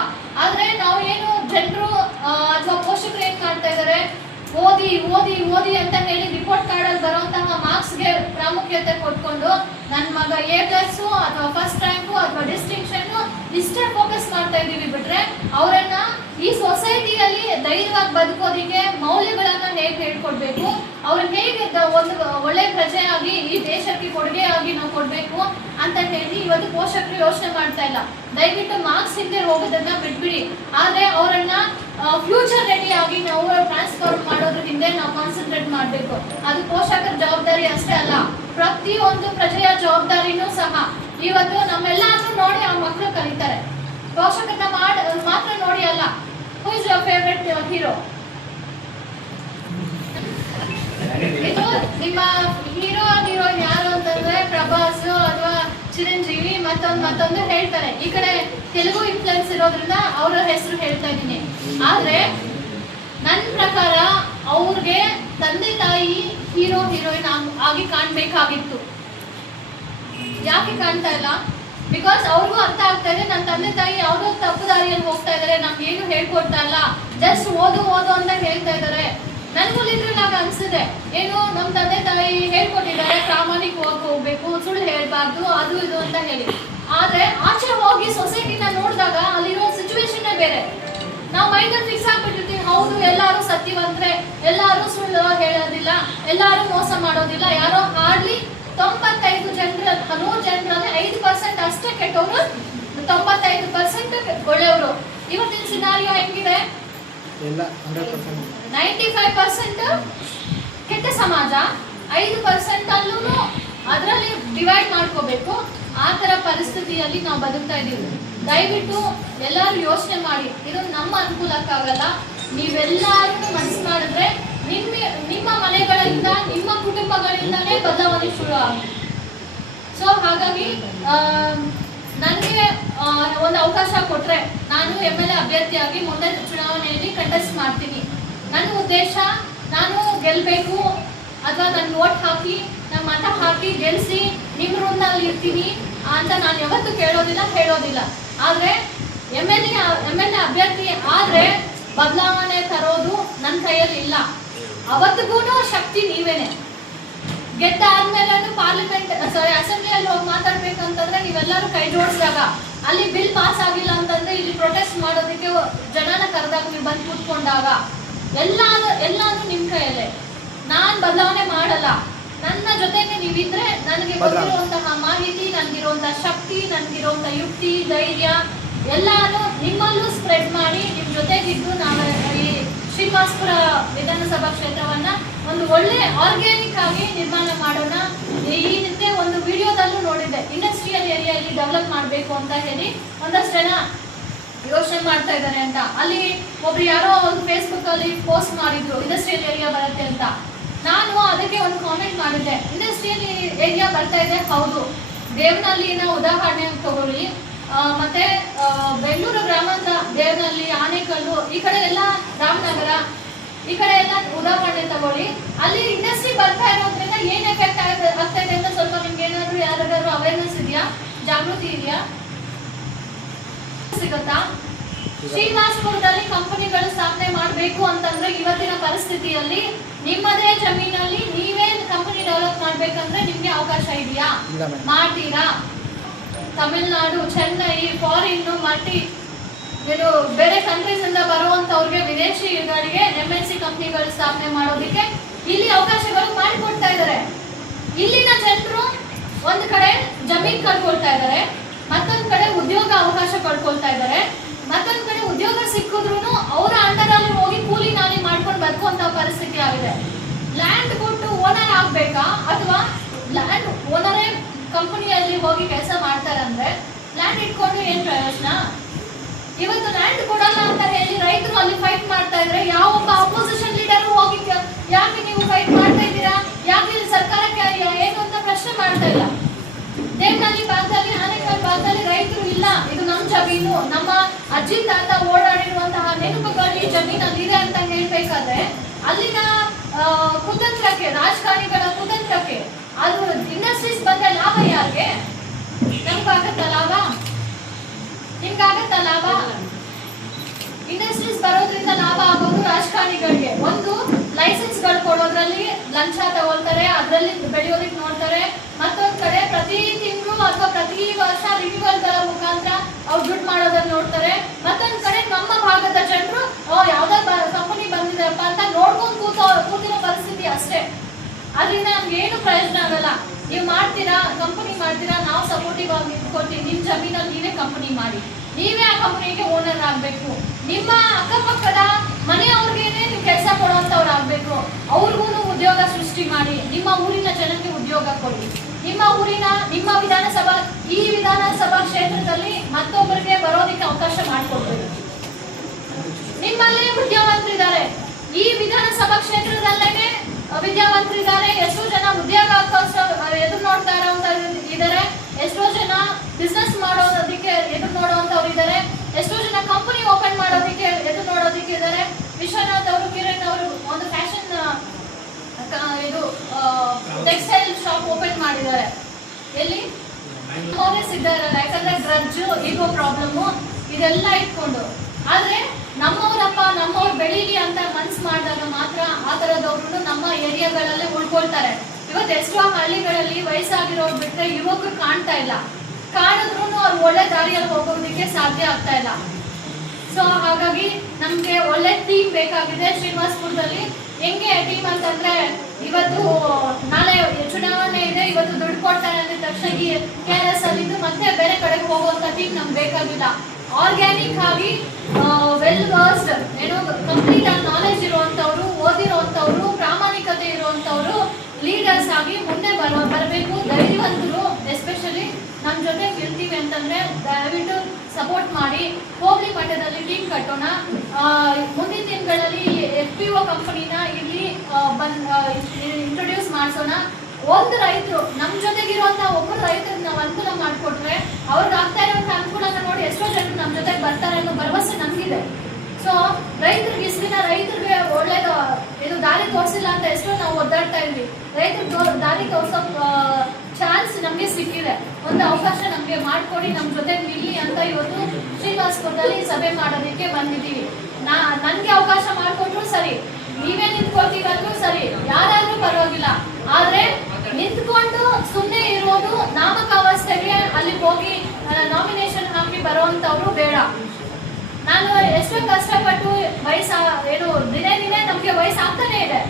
ಆದ್ರೆ ನಾವು ಏನು ಜನರು ಅಥವಾ ಪೋಷಕರು ಏನ್ ಮಾಡ್ತಾ ಇದ್ದಾರೆ, ಓದಿ ಓದಿ ಓದಿ ಅಂತ ಹೇಳಿ ರಿಪೋರ್ಟ್ ಕಾರ್ಡಲ್ಲಿ ಬರುವಂತಹ ಮಾರ್ಕ್ಸ್ಗೆ ಪ್ರಾಮುಖ್ಯತೆ ಕೊಟ್ಕೊಂಡು ನನ್ನ ಮಗ A+ ಅಥವಾ ಫಸ್ಟ್ ರ್ಯಾಂಕು ಅಥವಾ ಡಿಸ್ಟಿಂಕ್ಷನ್ ಇಷ್ಟೇ ಫೋಕಸ್ ಮಾಡ್ತಾ ಇದೀವಿ ಬಿಟ್ರೆ ಅವರನ್ನ ಈ ಸೊಸೈಟಿಯಲ್ಲಿ ಧೈರ್ಯವಾಗಿ ಬದುಕೋದಿಕ್ಕೆ ಮೌಲ್ಯಗಳನ್ನ ಹೇಗೆ ಹೇಳ್ಕೊಡ್ಬೇಕು, ಅವ್ರನ್ನ ಹೇಗೆ ಒಂದು ಒಳ್ಳೆ ಪ್ರಜೆಯಾಗಿ ಈ ದೇಶಕ್ಕೆ ಕೊಡುಗೆಯಾಗಿ ನಾವು ಕೊಡ್ಬೇಕು ಅಂತ ಹೇಳಿ ಇವತ್ತು ಪೋಷಕರು ಯೋಚನೆ ಮಾಡ್ತಾ ಇಲ್ಲ. ದಯವಿಟ್ಟು ಮಾರ್ಕ್ಸ್ ಹಿಂದೆ ಹೋಗೋದನ್ನ ಬಿಟ್ಬಿಡಿ. ಆದ್ರೆ ಅವರನ್ನ ಫ್ಯೂಚರ್ ರೆಡಿ ಆಗಿ ನಾವು ಟ್ರಾನ್ಸ್ಫಾರ್ಮ್ ಮಾಡೋದ್ರ ಹಿಂದೆ ನಾವು ಕಾನ್ಸಂಟ್ರೇಟ್ ಮಾಡಬೇಕು. ಅದು ಪೋಷಕರ ಜವಾಬ್ದಾರಿ ಅಷ್ಟೇ ಅಲ್ಲ, ಪ್ರತಿಯೊಂದು ಪ್ರಜೆಯ ಜವಾಬ್ದಾರಿನೂ ಸಹ. ಇವತ್ತು ನಮ್ಮೆಲ್ಲರೂ ನೋಡಿ ಆ ಮಕ್ಕಳು ಕಲಿತಾರೆ, ಪೋಷಕರನ್ನ ಮಾತ್ರ ನೋಡಿ ಅಲ್ಲ. Who is your favourite hero? ಇದು ನಿಮ್ಮ ಹೀರೋಯಿನ್ ಯಾರು ಅಂತಂದ್ರೆ ಪ್ರಭಾಸ್ ಅಥವಾ ಚಿರಂಜೀವಿ ಮತ್ತೊಂದು ಹೇಳ್ತಾರೆ. ಈ ಕಡೆ ತೆಲುಗು ಇನ್ಫ್ಲುಯೆನ್ಸ್ ಇರೋದ್ರಿಂದ ಅವರ ಹೆಸರು ಹೇಳ್ತಾ ಇದ್ದೀನಿ. ಆದ್ರೆ ನನ್ನ ಪ್ರಕಾರ ಅವ್ರಿಗೆ ತಂದೆ ತಾಯಿ ಹೀರೋಯಿನ್ ಆಗಿ ಕಾಣ್ಬೇಕಾಗಿತ್ತು. ಯಾಕೆ ಕಾಣ್ತಾ ಇಲ್ಲ? ಬಿಕಾಸ್ ಅವ್ರಿಗೂ ಅರ್ಥ ಆಗ್ತಾ ಇದೆ ನನ್ನ ತಂದೆ ತಾಯಿ ಯಾವುದೋ ತಪ್ಪು ದಾರಿಯಲ್ಲಿ ಹೋಗ್ತಾ ಇದಾರೆ, ನಮ್ಗೆ ಏನು ಹೇಳ್ಕೊಡ್ತಾ ಇಲ್ಲ, ಜಸ್ಟ್ ಓದು ಅಂತ ಹೇಳ್ತಾ ಇದಾರೆ. ನನಗೂ ಲಿಟ್ರಲ್ ಆಗಿ ಅನ್ಸಿದೆ, ಏನು ನಮ್ಮ ತಂದೆ ತಾಯಿ ಹೇಳ್ಕೊಟ್ಟಿದ್ದಾರೆ ಪ್ರಾಮಾಣಿಕವಾಗಿ ಹೋಗ್ಬೇಕು, ಸುಳ್ಳು ಹೇಳ್ಬಾರ್ದು, ಅದು ಇದು ಅಂತ ಹೇಳಿ. ಆದ್ರೆ ಆಚೆ ಹೋಗಿ ಸೊಸೈಟಿನ ನೋಡಿದಾಗ ಅಲ್ಲಿರೋ ಸಿಚುವೇಶನ್ ಬೇರೆ. ನಾವು ಮೈಂಡಲ್ಲಿ ಫಿಕ್ಸ್ ಆಗ್ಬಿಟ್ಟಿರ್ತೀವಿ, ಹೌದು ಎಲ್ಲಾರು ಸತ್ಯವಂತ್ರೆ, ಎಲ್ಲಾರು ಸುಳ್ಳು ಹೇಳೋದಿಲ್ಲ, ಎಲ್ಲಾರು ಮೋಸ ಮಾಡೋದಿಲ್ಲ. ಯಾರೋ ಹಾರ್ಡ್ಲಿ 95 ಜನರಲ್ಲಿ 100 ಜನರಲ್ಲಿ 5% ಅಷ್ಟೇ ಕೆಟ್ಟವರು, 95% ಒಳ್ಳೆಯವರು. ಇವತ್ತಿನ ಸಿನಾರಿಯೋ ಹೆಂಗಿದೆ? 95% ಕೆಟ್ಟ ಸಮಾಜ, 5% ಅಲ್ಲೂ ಅದರಲ್ಲಿ ಡಿವೈಡ್ ಮಾಡ್ಕೋಬೇಕು. ಆ ಥರ ಪರಿಸ್ಥಿತಿಯಲ್ಲಿ ನಾವು ಬದುಕ್ತಾ ಇದ್ದೀವಿ. ದಯವಿಟ್ಟು ಎಲ್ಲರೂ ಯೋಚನೆ ಮಾಡಿ, ಇದು ನಮ್ಮ ಅನುಕೂಲಕ್ಕಾಗಲ್ಲ. ನೀವೆಲ್ಲರೂ ಮನಸ್ಸು ಮಾಡಿದ್ರೆ ನಿಮ್ಮ ಮನೆಗಳಿಂದ, ನಿಮ್ಮ ಕುಟುಂಬಗಳಿಂದನೇ ಬದಲಾವಣೆ ಶುರು ಆಗುತ್ತೆ. ಸೊ ಹಾಗಾಗಿ ನನಗೆ ಒಂದು ಅವಕಾಶ ಕೊಟ್ಟರೆ ನಾನು MLA ಅಭ್ಯರ್ಥಿಯಾಗಿ ಮುಂದೆ ಚುನಾವಣೆಯಲ್ಲಿ ಕಂಟೆಸ್ಟ್ ಮಾಡ್ತೀನಿ. ನನ್ನ ಉದ್ದೇಶ ನಾನು ಗೆಲ್ಲಬೇಕು, ಅಥವಾ ನನ್ನ ವೋಟ್ ಹಾಕಿ, ನನ್ನ ಮತ ಹಾಕಿ ಗೆಲ್ಲಿಸಿ ನಿಮ್ಮ ರೂಮ್ನಲ್ಲಿ ಇರ್ತೀನಿ ಅಂತ ನಾನು ಯಾವತ್ತೂ ಹೇಳೋದಿಲ್ಲ. ಆದರೆ MLA ಅಭ್ಯರ್ಥಿ ಆದರೆ ಬದಲಾವಣೆ ತರೋದು ನನ್ನ ಕೈಯಲ್ಲಿ ಇಲ್ಲ. ಅವತ್ತಿಗೂ ಶಕ್ತಿ ನೀವೇನೆ. ಗೆದ್ದ ಆದ್ಮೇಲೆ ಅಸೆಂಬ್ಲಿಯಲ್ಲಿ ಹೋಗಿ ಮಾತಾಡ್ಬೇಕಂತಂದ್ರೆ ನೀವೆಲ್ಲರೂ ಕೈ ಜೋಡಿಸಿದಾಗ, ಅಲ್ಲಿ ಬಿಲ್ ಪಾಸ್ ಆಗಿಲ್ಲ ಅಂತಂದ್ರೆ ಇಲ್ಲಿ ಪ್ರೊಟೆಸ್ಟ್ ಮಾಡೋದಕ್ಕೆ ಜನನ ಕರೆದಾಗ ನೀವು ಬಂದು ಕೂತ್ಕೊಂಡಾಗ ಎಲ್ಲಾನು ನಿಮ್ಮ ಕೈಯಲ್ಲೇ. ನಾನು ಬದಲಾವಣೆ ಮಾಡಲ್ಲ. ನನ್ನ ಜೊತೆಗೆ ನೀವಿದ್ರೆ ನನಗೆ ಗೊತ್ತಿರುವಂತಹ ಮಾಹಿತಿ, ನನಗಿರುವಂತಹ ಶಕ್ತಿ, ನನಗಿರುವಂತಹ ಯುಕ್ತಿ, ಧೈರ್ಯ ಎಲ್ಲಾನು ನಿಮ್ಮಲ್ಲೂ ಸ್ಪ್ರೆಡ್ ಮಾಡಿ ನಿಮ್ಮ ಜೊತೆಗಿದ್ದು ನಾವು ಈ ಶ್ರೀನಿವಾಸಪುರ ವಿಧಾನಸಭಾ ಕ್ಷೇತ್ರವನ್ನ ಒಂದು ಒಳ್ಳೆ ಆರ್ಗ್ಯಾನಿಕ್ ಆಗಿ ನಿರ್ಮಾಣ ಮಾಡೋಣ. ಈ ಹಿಂದೆ ಒಂದು ವಿಡಿಯೋದಲ್ಲೂ ನೋಡಿದ್ದೆ, ಇಂಡಸ್ಟ್ರಿಯಲ್ ಏರಿಯಾ ಇಲ್ಲಿ ಡೆವಲಪ್ ಮಾಡಬೇಕು ಅಂತ ಹೇಳಿ ಒಂದಷ್ಟು ಜನ ಯೋಚನೆ ಮಾಡ್ತಾ ಇದ್ದಾರೆ ಅಂತ. ಅಲ್ಲಿ ಒಬ್ರು ಯಾರೋ ಒಂದು ಫೇಸ್ಬುಕ್ ಅಲ್ಲಿ ಪೋಸ್ಟ್ ಮಾಡಿದ್ರು ಇಂಡಸ್ಟ್ರಿಯಲ್ ಏರಿಯಾ ಬರುತ್ತೆ ಅಂತ. ನಾನು ಅದಕ್ಕೆ ಒಂದು ಕಾಮೆಂಟ್ ಮಾಡಿದ್ದೆ, ಇಂಡಸ್ಟ್ರಿಯಲ್ ಏರಿಯಾ ಬರ್ತಾ ಇದೆ ಹೌದು, ದೇವನಹಳ್ಳಿನ ಉದಾಹರಣೆ ತಗೊಳ್ಳಿ, ಮತ್ತೆ ಬೆಂಗಳೂರು ಗ್ರಾಮಾಂತರ ದೇವನಹಳ್ಳಿ, ಆನೇಕಲ್ಲು, ಈ ಕಡೆ ಎಲ್ಲ ರಾಮನಗರ, ಈ ಕಡೆ ಎಲ್ಲ ಉದಾಹರಣೆ ತಗೊಳ್ಳಿ. ಅಲ್ಲಿ ಇಂಡಸ್ಟ್ರಿ ಬರ್ತಾ ಇರೋದ್ರಿಂದ ಏನ್ ಎಫೆಕ್ಟ್ ಆಗ್ತಾ ಇದೆ ಅಂತ ಸ್ವಲ್ಪ ನಿಮ್ಗೆ ಏನಾದ್ರು ಯಾರಿಗಾದ್ರು ಅವೇರ್ನೆಸ್ ಇದೆಯಾ, ಜಾಗೃತಿ ಇದೆಯಾ, ಸಿಗುತ್ತಾ? ಶ್ರೀನಿವಾಸಪುರದಲ್ಲಿ ಕಂಪನಿಗಳು ಸ್ಥಾಪನೆ ಮಾಡಬೇಕು ಅಂತಂದ್ರೆ ಇವತ್ತಿನ ಪರಿಸ್ಥಿತಿಯಲ್ಲಿ ನಿಮ್ಮದೇ ಜಮೀನಲ್ಲಿ ನೀವೇ ಕಂಪನಿ ಡೆವಲಪ್ ಮಾಡ್ಬೇಕಂದ್ರೆ ನಿಮ್ಗೆ ಅವಕಾಶ ಇದೆಯಾ? ಮಾಡ್ತೀರಾ? ತಮಿಳುನಾಡು, ಚೆನ್ನೈ, ಫಾರಿನ್, ಬೇರೆ ಕಂಟ್ರೀಸ್ ಇಂದ ಬರುವಂತವ್ರಿಗೆ, ವಿದೇಶಿಗಳಿಗೆ MNC ಕಂಪನಿಗಳು ಸ್ಥಾಪನೆ ಮಾಡೋದಕ್ಕೆ ಇಲ್ಲಿ ಅವಕಾಶಗಳು ಮಾಡಿಕೊಡ್ತಾ ಇದ್ದಾರೆ. ಇಲ್ಲಿನ ಜನರು ಒಂದ್ ಕಡೆ ಜಮೀನ್ ಕಳ್ಕೊಳ್ತಾ ಇದ್ದಾರೆ, ಮತ್ತೊಂದ್ ಕಡೆ ಉದ್ಯೋಗ ಅವಕಾಶ ಕಳ್ಕೊಳ್ತಾ ಇದ್ದಾರೆ, ಮತ್ತೊಂದ್ ಕಡೆ ಉದ್ಯೋಗ ಸಿಕ್ಕಿದ್ರು ಅವರ ಅಂಡರಲ್ಲಿ ಹೋಗಿ ಕೂಲಿ ನಾಲಿ ಮಾಡ್ಕೊಂಡು ಬದುಕುವಂತ ಪರಿಸ್ಥಿತಿ ಆಗಿದೆ. ಲ್ಯಾಂಡ್ ಕೊಟ್ಟು ಓನರ್ ಆಗ್ಬೇಕಾ, ಅಥವಾ ಲ್ಯಾಂಡ್ ಓನರೇ ಕಂಪನಿಯಲ್ಲಿ ಹೋಗಿ ಕೆಲಸ ಮಾಡ್ತಾರೆ ಅಂದ್ರೆ ಲ್ಯಾಂಡ್ ಇಟ್ಕೊಂಡು ಏನ್ ಪ್ರಯೋಜನ? ಇವತ್ತು ಲ್ಯಾಂಡ್ ಕೊಡಲ್ಲ ಅಂತ ಹೇಳಿ ರೈತರು ಅಲ್ಲಿ ಫೈಟ್ ಮಾಡ್ತಾ ಇದ್ರೆ ಯಾವೊಬ್ಬ ಅಪೋಸಿಷನ್ ಲೀಡರ್ ಹೋಗಿ ಯಾಕೆ ನೀವು ಫೈಟ್ ಮಾಡ್ತಾ ಇದ್ದೀರಾ, ಯಾಕೆ ಸರ್ಕಾರಕ್ಕೆ ಏನು ಅಂತ ಪ್ರಶ್ನೆ ಮಾಡ್ತಾ ಇಲ್ಲ. ದೇವನಹಳ್ಳಿ ಭಾಗದಲ್ಲಿ, ಆನೇಕಲ್ ಭಾಗದಲ್ಲಿ ರೈತರು ಇಲ್ಲ, ಇದು ನಮ್ಮ ಜಮೀನು, ನಮ್ಮ ಅಜ್ಜಿ ತಾತ ಓಡಾಡಿರುವಂತಹ ನೆನಪುಗಳು ಈ ಜಮೀನಲ್ಲಿ ಇದೆ ಅಂತ ಹೇಳ್ಬೇಕಾದ್ರೆ ಅಲ್ಲಿನ ಕುತಂತ್ರಕ್ಕೆ, ರಾಜಕಾರಣಿಗಳ ಕುತಂತ್ರಕ್ಕೆ, ಅದು ಇಂಡಸ್ಟ್ರೀಸ್ ಬಂದ್ರೆ ಲಾಭ ಯಾರಿಗೆ? ನಮ್ಗಾಗತ್ತ ಲಾಭ? ನಿಮ್ಗಾಗತ್ತ ಲಾಭ? ಇಂಡಸ್ಟ್ರೀಸ್ ಬರೋದ್ರಿಂದ ಲಾಭ ಆಗೋದು ರಾಜಕಾರಣಿಗಳಿಗೆ. ಒಂದು ಲೈಸೆನ್ಸ್ಗಳು ಕೊಡೋದ್ರಲ್ಲಿ ಲಂಚ ತಗೊಳ್ತಾರೆ, ಅದರಲ್ಲಿ ಬೆಳೆಯೋದಕ್ಕೆ ನೋಡ್ತಾರೆ. ಮತ್ತೊಂದ್ ಕಡೆ ಪ್ರತಿ ತಿಂಗಳು ಅಥವಾ ಪ್ರತಿ ವರ್ಷ ರಿನ್ಯೂವಲ್ಗಳ ಮುಖಾಂತರ ಅವ್ರು ದುಡ್ಡು ಮಾಡೋದನ್ನ ನೋಡ್ತಾರೆ. ಮತ್ತೊಂದ್ ಕಡೆ ನಮ್ಮ ಭಾಗದ ಜನರು ಯಾವ್ದೋ ಕಂಪನಿ ಬಂದಿದೆಪ್ಪ ಅಂತ ನೋಡ್ಕೊಂಡು ಕೂತಿರೋ ಪರಿಸ್ಥಿತಿ ಅಷ್ಟೇ. ಅದರಿಂದ ನಮ್ಗೆ ಏನು ಪ್ರಯೋಜನ ಆಗಲ್ಲ. ನೀವು ಮಾಡ್ತೀರಾ, ಕಂಪನಿ ಮಾಡ್ತೀರಾ, ನಾವು ಸಪೋರ್ಟಿವ್ ಆಗಿ ನಿಂತ್ಕೊಳ್ತೀವಿ. ನಿಮ್ಮ ಜಮೀನಲ್ಲಿ ನೀವೇ ಕಂಪನಿ ಮಾಡಿ, ನೀವೇ ಆ ಕಂಪನಿಗೆ ಓನರ್ ಆಗ್ಬೇಕು. ನಿಮ್ಮ ಅಕ್ಕಪಕ್ಕದ ಮನೆಯವ್ರಿಗೇನೆ ನೀವು ಕೆಲಸ ಕೊಡುವಂತವ್ರು ಆಗ್ಬೇಕು. ಅವ್ರಿಗೂ ಉದ್ಯೋಗ ಸೃಷ್ಟಿ ಮಾಡಿ, ನಿಮ್ಮ ಊರಿನ ಜನಕ್ಕೆ ಉದ್ಯೋಗ ಕೊಡಿ. ನಿಮ್ಮ ಈ ವಿಧಾನಸಭಾ ಕ್ಷೇತ್ರದಲ್ಲಿ ಮತ್ತೊಬ್ಬರಿಗೆ ಬರೋದಕ್ಕೆ ಅವಕಾಶ ಮಾಡಿಕೊಡ್ಬೇಕು. ನಿಮ್ಮಲ್ಲೇ ವಿದ್ಯಾವಂತರಿದ್ದಾರೆ, ಈ ವಿಧಾನಸಭಾ ಕ್ಷೇತ್ರದಲ್ಲೇನೆ ವಿದ್ಯಾವಂತರಿದ್ದಾರೆ. ಎಷ್ಟೋ ಜನ ಉದ್ಯೋಗ ಅವಕಾಶ ಎದುರು ನೋಡ್ತಾ ಇದ್ದಾರೆ, ಎಷ್ಟೋ ಜನ ಬಿಸ್ನೆಸ್ ಮಾಡೋದಕ್ಕೆ ಎದುರು ನೋಡುವಂತವ್ರು ಇದ್ದಾರೆ, ಎಷ್ಟೋ ಜನ ಕಂಪನಿ ಓಪನ್ ಮಾಡೋದಕ್ಕೆ ಎದುರು ನೋಡೋದಕ್ಕೆ ಇದ್ದಾರೆ. ವಿಶ್ವನಾಥ್ ಅವರು, ಕಿರಣ್ ಅವರು ಒಂದು ಫ್ಯಾಷನ್ ಟೆಕ್ಸ್ಟೈಲ್ ಶಾಪ್ ಓಪನ್ ಮಾಡಿದ್ದಾರೆ. ಎಲ್ಲಿ ಸಿದ್ಧಾರಲ್ಲ, ಯಾಕಂದ್ರೆ ಡ್ರಡ್ಜ್, ಈಗೋ ಪ್ರಾಬ್ಲಮ್ಮು ಇದೆಲ್ಲ ಇಟ್ಕೊಂಡು. ಆದ್ರೆ ನಮ್ಮವ್ರು ಬೆಳೀಲಿ ಅಂತ ಮನ್ಸು ಮಾಡಿದಾಗ ಮಾತ್ರ ಆ ತರದವ್ರು ನಮ್ಮ ಏರಿಯಾಗಳಲ್ಲೇ ಉಳ್ಕೊಳ್ತಾರೆ. ಇವತ್ತು ಎಷ್ಟೋ ಹಳ್ಳಿಗಳಲ್ಲಿ ವಯಸ್ಸಾಗಿರೋರು ಬಿಟ್ಟರೆ ಯುವಕರು ಕಾಣ್ತಾ ಇಲ್ಲ. ಕಾಣಿದ್ರು ಅವ್ರು ಒಳ್ಳೆ ದಾರಿಯಲ್ಲಿ ಹೋಗೋದಕ್ಕೆ ಸಾಧ್ಯ ಆಗ್ತಾ ಇಲ್ಲ. ಸೊ ಹಾಗಾಗಿ ನಮ್ಗೆ ಒಳ್ಳೆ ಟೀಮ್ ಬೇಕಾಗಿದೆ ಶ್ರೀನಿವಾಸಪುರದಲ್ಲಿ. ಹೆಂಗೆ ಟೀಮ್ ಅಂತಂದ್ರೆ, ಇವತ್ತು ನಾಳೆ ಚುನಾವಣೆ ಇದೆ, ಇವತ್ತು ದುಡ್ಡು ಕೊಡ್ತಾರೆ ಅಂದ ತಕ್ಷಣ ಈ KRS ಅಲ್ಲಿದ್ದು ಮತ್ತೆ ಬೇರೆ ಕಡೆಗೆ ಹೋಗುವಂತ ಟೀಮ್ ನಮ್ಗೆ ಬೇಕಾಗಿಲ್ಲ. ಆರ್ಗ್ಯಾನಿಕ್ ಆಗಿ ವೆಲ್ ವರ್ಸ್ಡ್, ಏನೋ ಕಂಪ್ಲೀಟ್ ಆಗಿ ನಾಲೆಜ್ ಇರುವಂತವ್ರು, ಓದಿರುವಂತವ್ರು, ಪ್ರಾಮಾಣಿಕತೆ ಇರುವಂತವ್ರು ಲೀಡರ್ಸ್ ಆಗಿ ಮುಂದೆ ಬರಬೇಕು. ಧೈರ್ಯವಂತರು, ಸಪೋರ್ಟ್ ಮಾಡಿ ಹೋಬಳಿ ಮಟ್ಟದಲ್ಲಿ ಟೀಮ್ ಕಟ್ಟೋಣ. ಮುಂದಿನ ದಿನಗಳಲ್ಲಿ FPO ಕಂಪನಿನ ಇಲ್ಲಿ ಇಂಟ್ರೊಡ್ಯೂಸ್ ಮಾಡಿಸೋಣ. ಒಂದು ರೈತರು ನಮ್ಮ ಜೊತೆಗಿರುವಂತ ಒಬ್ಬರು ರೈತರಿಗೆ ನಾವು ಅನುಕೂಲ ಮಾಡಿಕೊಟ್ರೆ ಅವ್ರಿಗೆ ಆಗ್ತಾ ಇರುವಂತ ಅನುಕೂಲನ ನೋಡಿ ಎಷ್ಟೋ ಜನರು ನಮ್ಮ ಜೊತೆಗೆ ಬರ್ತಾರೆ ಅನ್ನೋ ಭರವಸೆ ನಮಗಿದೆ. ಸೊ ರೈತರಿಗೆ ಇಷ್ಟಿನ ರೈತರಿಗೆ ಒಳ್ಳೇದು ಇದು ದಾರಿ ತೋರಿಸಿಲ್ಲ ಅಂತ ಎಷ್ಟೋ ನಾವು ಒದ್ದಾಡ್ತಾ ಇದ್ವಿ. ರೈತರಿಗೆ ದಾರಿ ತೋರಿಸೋ ಚಾನ್ಸ್ ನಮಗೆ ಸಿಕ್ಕಿದೆ, ಒಂದು ಅವಕಾಶ ನಮಗೆ ಮಾಡಿಕೊಡಿ, ನಮ್ಮ ಜೊತೆ ನಿಲ್ಲಿ ಅಂತ ಇವತ್ತು ಶ್ರೀನಿವಾಸಪುರದಲ್ಲಿ ಸಭೆ ಮಾಡೋದಕ್ಕೆ ಬಂದಿದ್ದೀವಿ. ನನಗೆ ಅವಕಾಶ ಮಾಡಿಕೊಟ್ರು ಸರಿ, ನೀವೇ ನಿಂತ್ಕೊಳ್ತೀವಂದ್ರೂ ಸರಿ, ಯಾರಾದ್ರೂ ಪರವಾಗಿಲ್ಲ. ಆದ್ರೆ ನಿಂತ್ಕೊಂಡು ಸುಮ್ಮನೆ ಇರೋದು ನಾಮಕಾವಸ್ಥೆಗೆ ಅಲ್ಲಿ ಹೋಗಿ ನಾಮಿನೇಷನ್ ಹಾಕಿ ಬರುವಂತವ್ರು ಬೇಡ. ನಾನು ಎಷ್ಟೋ ಕಷ್ಟಪಟ್ಟು ಏನು ದಿನೇ ನಮ್ಗೆ ವಯಸ್ಸಾಗ್ತಾನೆ ಇದೆ.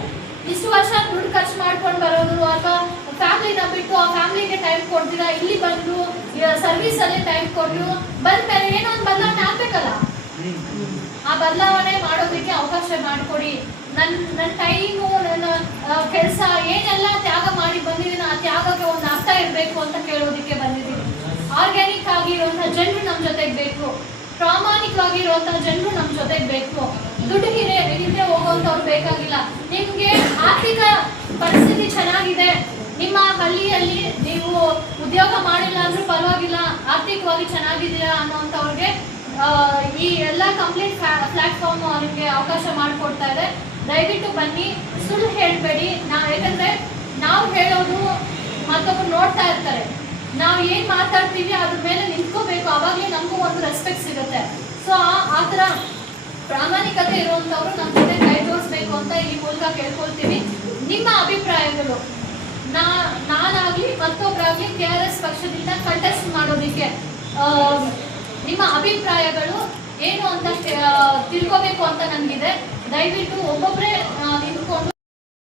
ಇಷ್ಟು ವರ್ಷ ದುಡ್ಡು ಖರ್ಚು ಮಾಡ್ಕೊಂಡು ಬರೋದು ಅಥವಾ ಫ್ಯಾಮಿಲಿನ ಬಿಟ್ಟು ಆ ಫ್ಯಾಮಿಲಿಗೆ ಟೈಮ್ ಕೊಡ್ತೀರಾ, ಇಲ್ಲಿ ಬಂದು ಸರ್ವಿಸ್ ಅಲ್ಲಿ ಟೈಮ್ ಕೊಟ್ಟು ಬಂದ್ಮೇಲೆ ಏನೋ ಒಂದು ಬದಲಾವಣೆ ಆಗ್ಬೇಕಲ್ಲ. ಆ ಬದಲಾವಣೆ ಮಾಡೋದಕ್ಕೆ ಅವಕಾಶ ಮಾಡಿಕೊಡಿ. ನನ್ನ ಟೈಮು, ನನ್ನ ಕೆಲಸ ಏನೆಲ್ಲ ತ್ಯಾಗ ಮಾಡಿ ಬಂದಿದ್ದೀನಿ ಆ ತ್ಯಾಗಕ್ಕೆ ಒಂದು ಅರ್ಥ ಇರಬೇಕು ಅಂತ ಕೇಳೋದಕ್ಕೆ ಬಂದಿದ್ದೀನಿ. ಆರ್ಗ್ಯಾನಿಕ್ ಆಗಿರುವಂತಹ ಜನರು ನಮ್ಮ ಜೊತೆಗೆ ಬೇಕು, ಪ್ರಾಮಾಣಿಕವಾಗಿರುವಂತಹ ಜನರು ನಮ್ಮ ಜೊತೆಗೆ ಬೇಕು. ದುಡ್ಡು ಹಿಂದೆ ಹೋಗುವಂಥವ್ರು ಬೇಕಾಗಿಲ್ಲ. ನಿಮ್ಗೆ ಆರ್ಥಿಕ ಪರಿಸ್ಥಿತಿ ಚೆನ್ನಾಗಿದೆ, ನಿಮ್ಮ ಹಳ್ಳಿಯಲ್ಲಿ ನೀವು ಉದ್ಯೋಗ ಮಾಡಿಲ್ಲ ಅಂದ್ರೂ ಪರವಾಗಿಲ್ಲ, ಆರ್ಥಿಕವಾಗಿ ಚೆನ್ನಾಗಿದ್ದೀರಾ ಅನ್ನೋಂಥವ್ರಿಗೆ ಈ ಎಲ್ಲ ಕಂಪ್ಲೀಟ್ ಪ್ಲಾಟ್ಫಾರ್ಮ್ ನಿಮಗೆ ಅವಕಾಶ ಮಾಡಿಕೊಡ್ತಾ ಇದೆ. ದಯವಿಟ್ಟು ಬನ್ನಿ, ಸುಳ್ಳು ಹೇಳಬೇಡಿ. ಯಾಕಂದ್ರೆ ನಾವು ಹೇಳೋದು ಮತ್ತೊಬ್ಬರು ನೋಡ್ತಾ ಇರ್ತಾರೆ, ನಾವು ಏನ್ ಮಾತಾಡ್ತೀವಿ ಅದ್ರ ಮೇಲೆ ನಿಂತ್ಕೋಬೇಕು, ಅವಾಗಲೇ ನಮಗೂ ಒಂದು ರೆಸ್ಪೆಕ್ಟ್ ಸಿಗುತ್ತೆ. ಸೊ ಆ ಥರ ಪ್ರಾಮಾಣಿಕತೆ ಇರುವಂಥವ್ರು ನಮ್ಮ ಜೊತೆ ಕೈ ಜೋಡಿಸ್ಬೇಕು ಅಂತ ಈ ಮೂಲಕ ಕೇಳ್ಕೊಳ್ತೀವಿ. ನಿಮ್ಮ ಅಭಿಪ್ರಾಯಗಳು ನಾನಾಗ್ಲಿ ಮತ್ತೊಬ್ಬರಾಗ್ಲಿ KRS ಪಕ್ಷದಿಂದ ಕಂಟೆಸ್ಟ್ ಮಾಡೋದಕ್ಕೆ ನಿಮ್ಮ ಅಭಿಪ್ರಾಯಗಳು ಏನು ಅಂತ ತಿಳ್ಕೋಬೇಕು ಅಂತ ನನಗಿದೆ. ದಯವಿಟ್ಟು ಒಬ್ಬೊಬ್ಬರೇ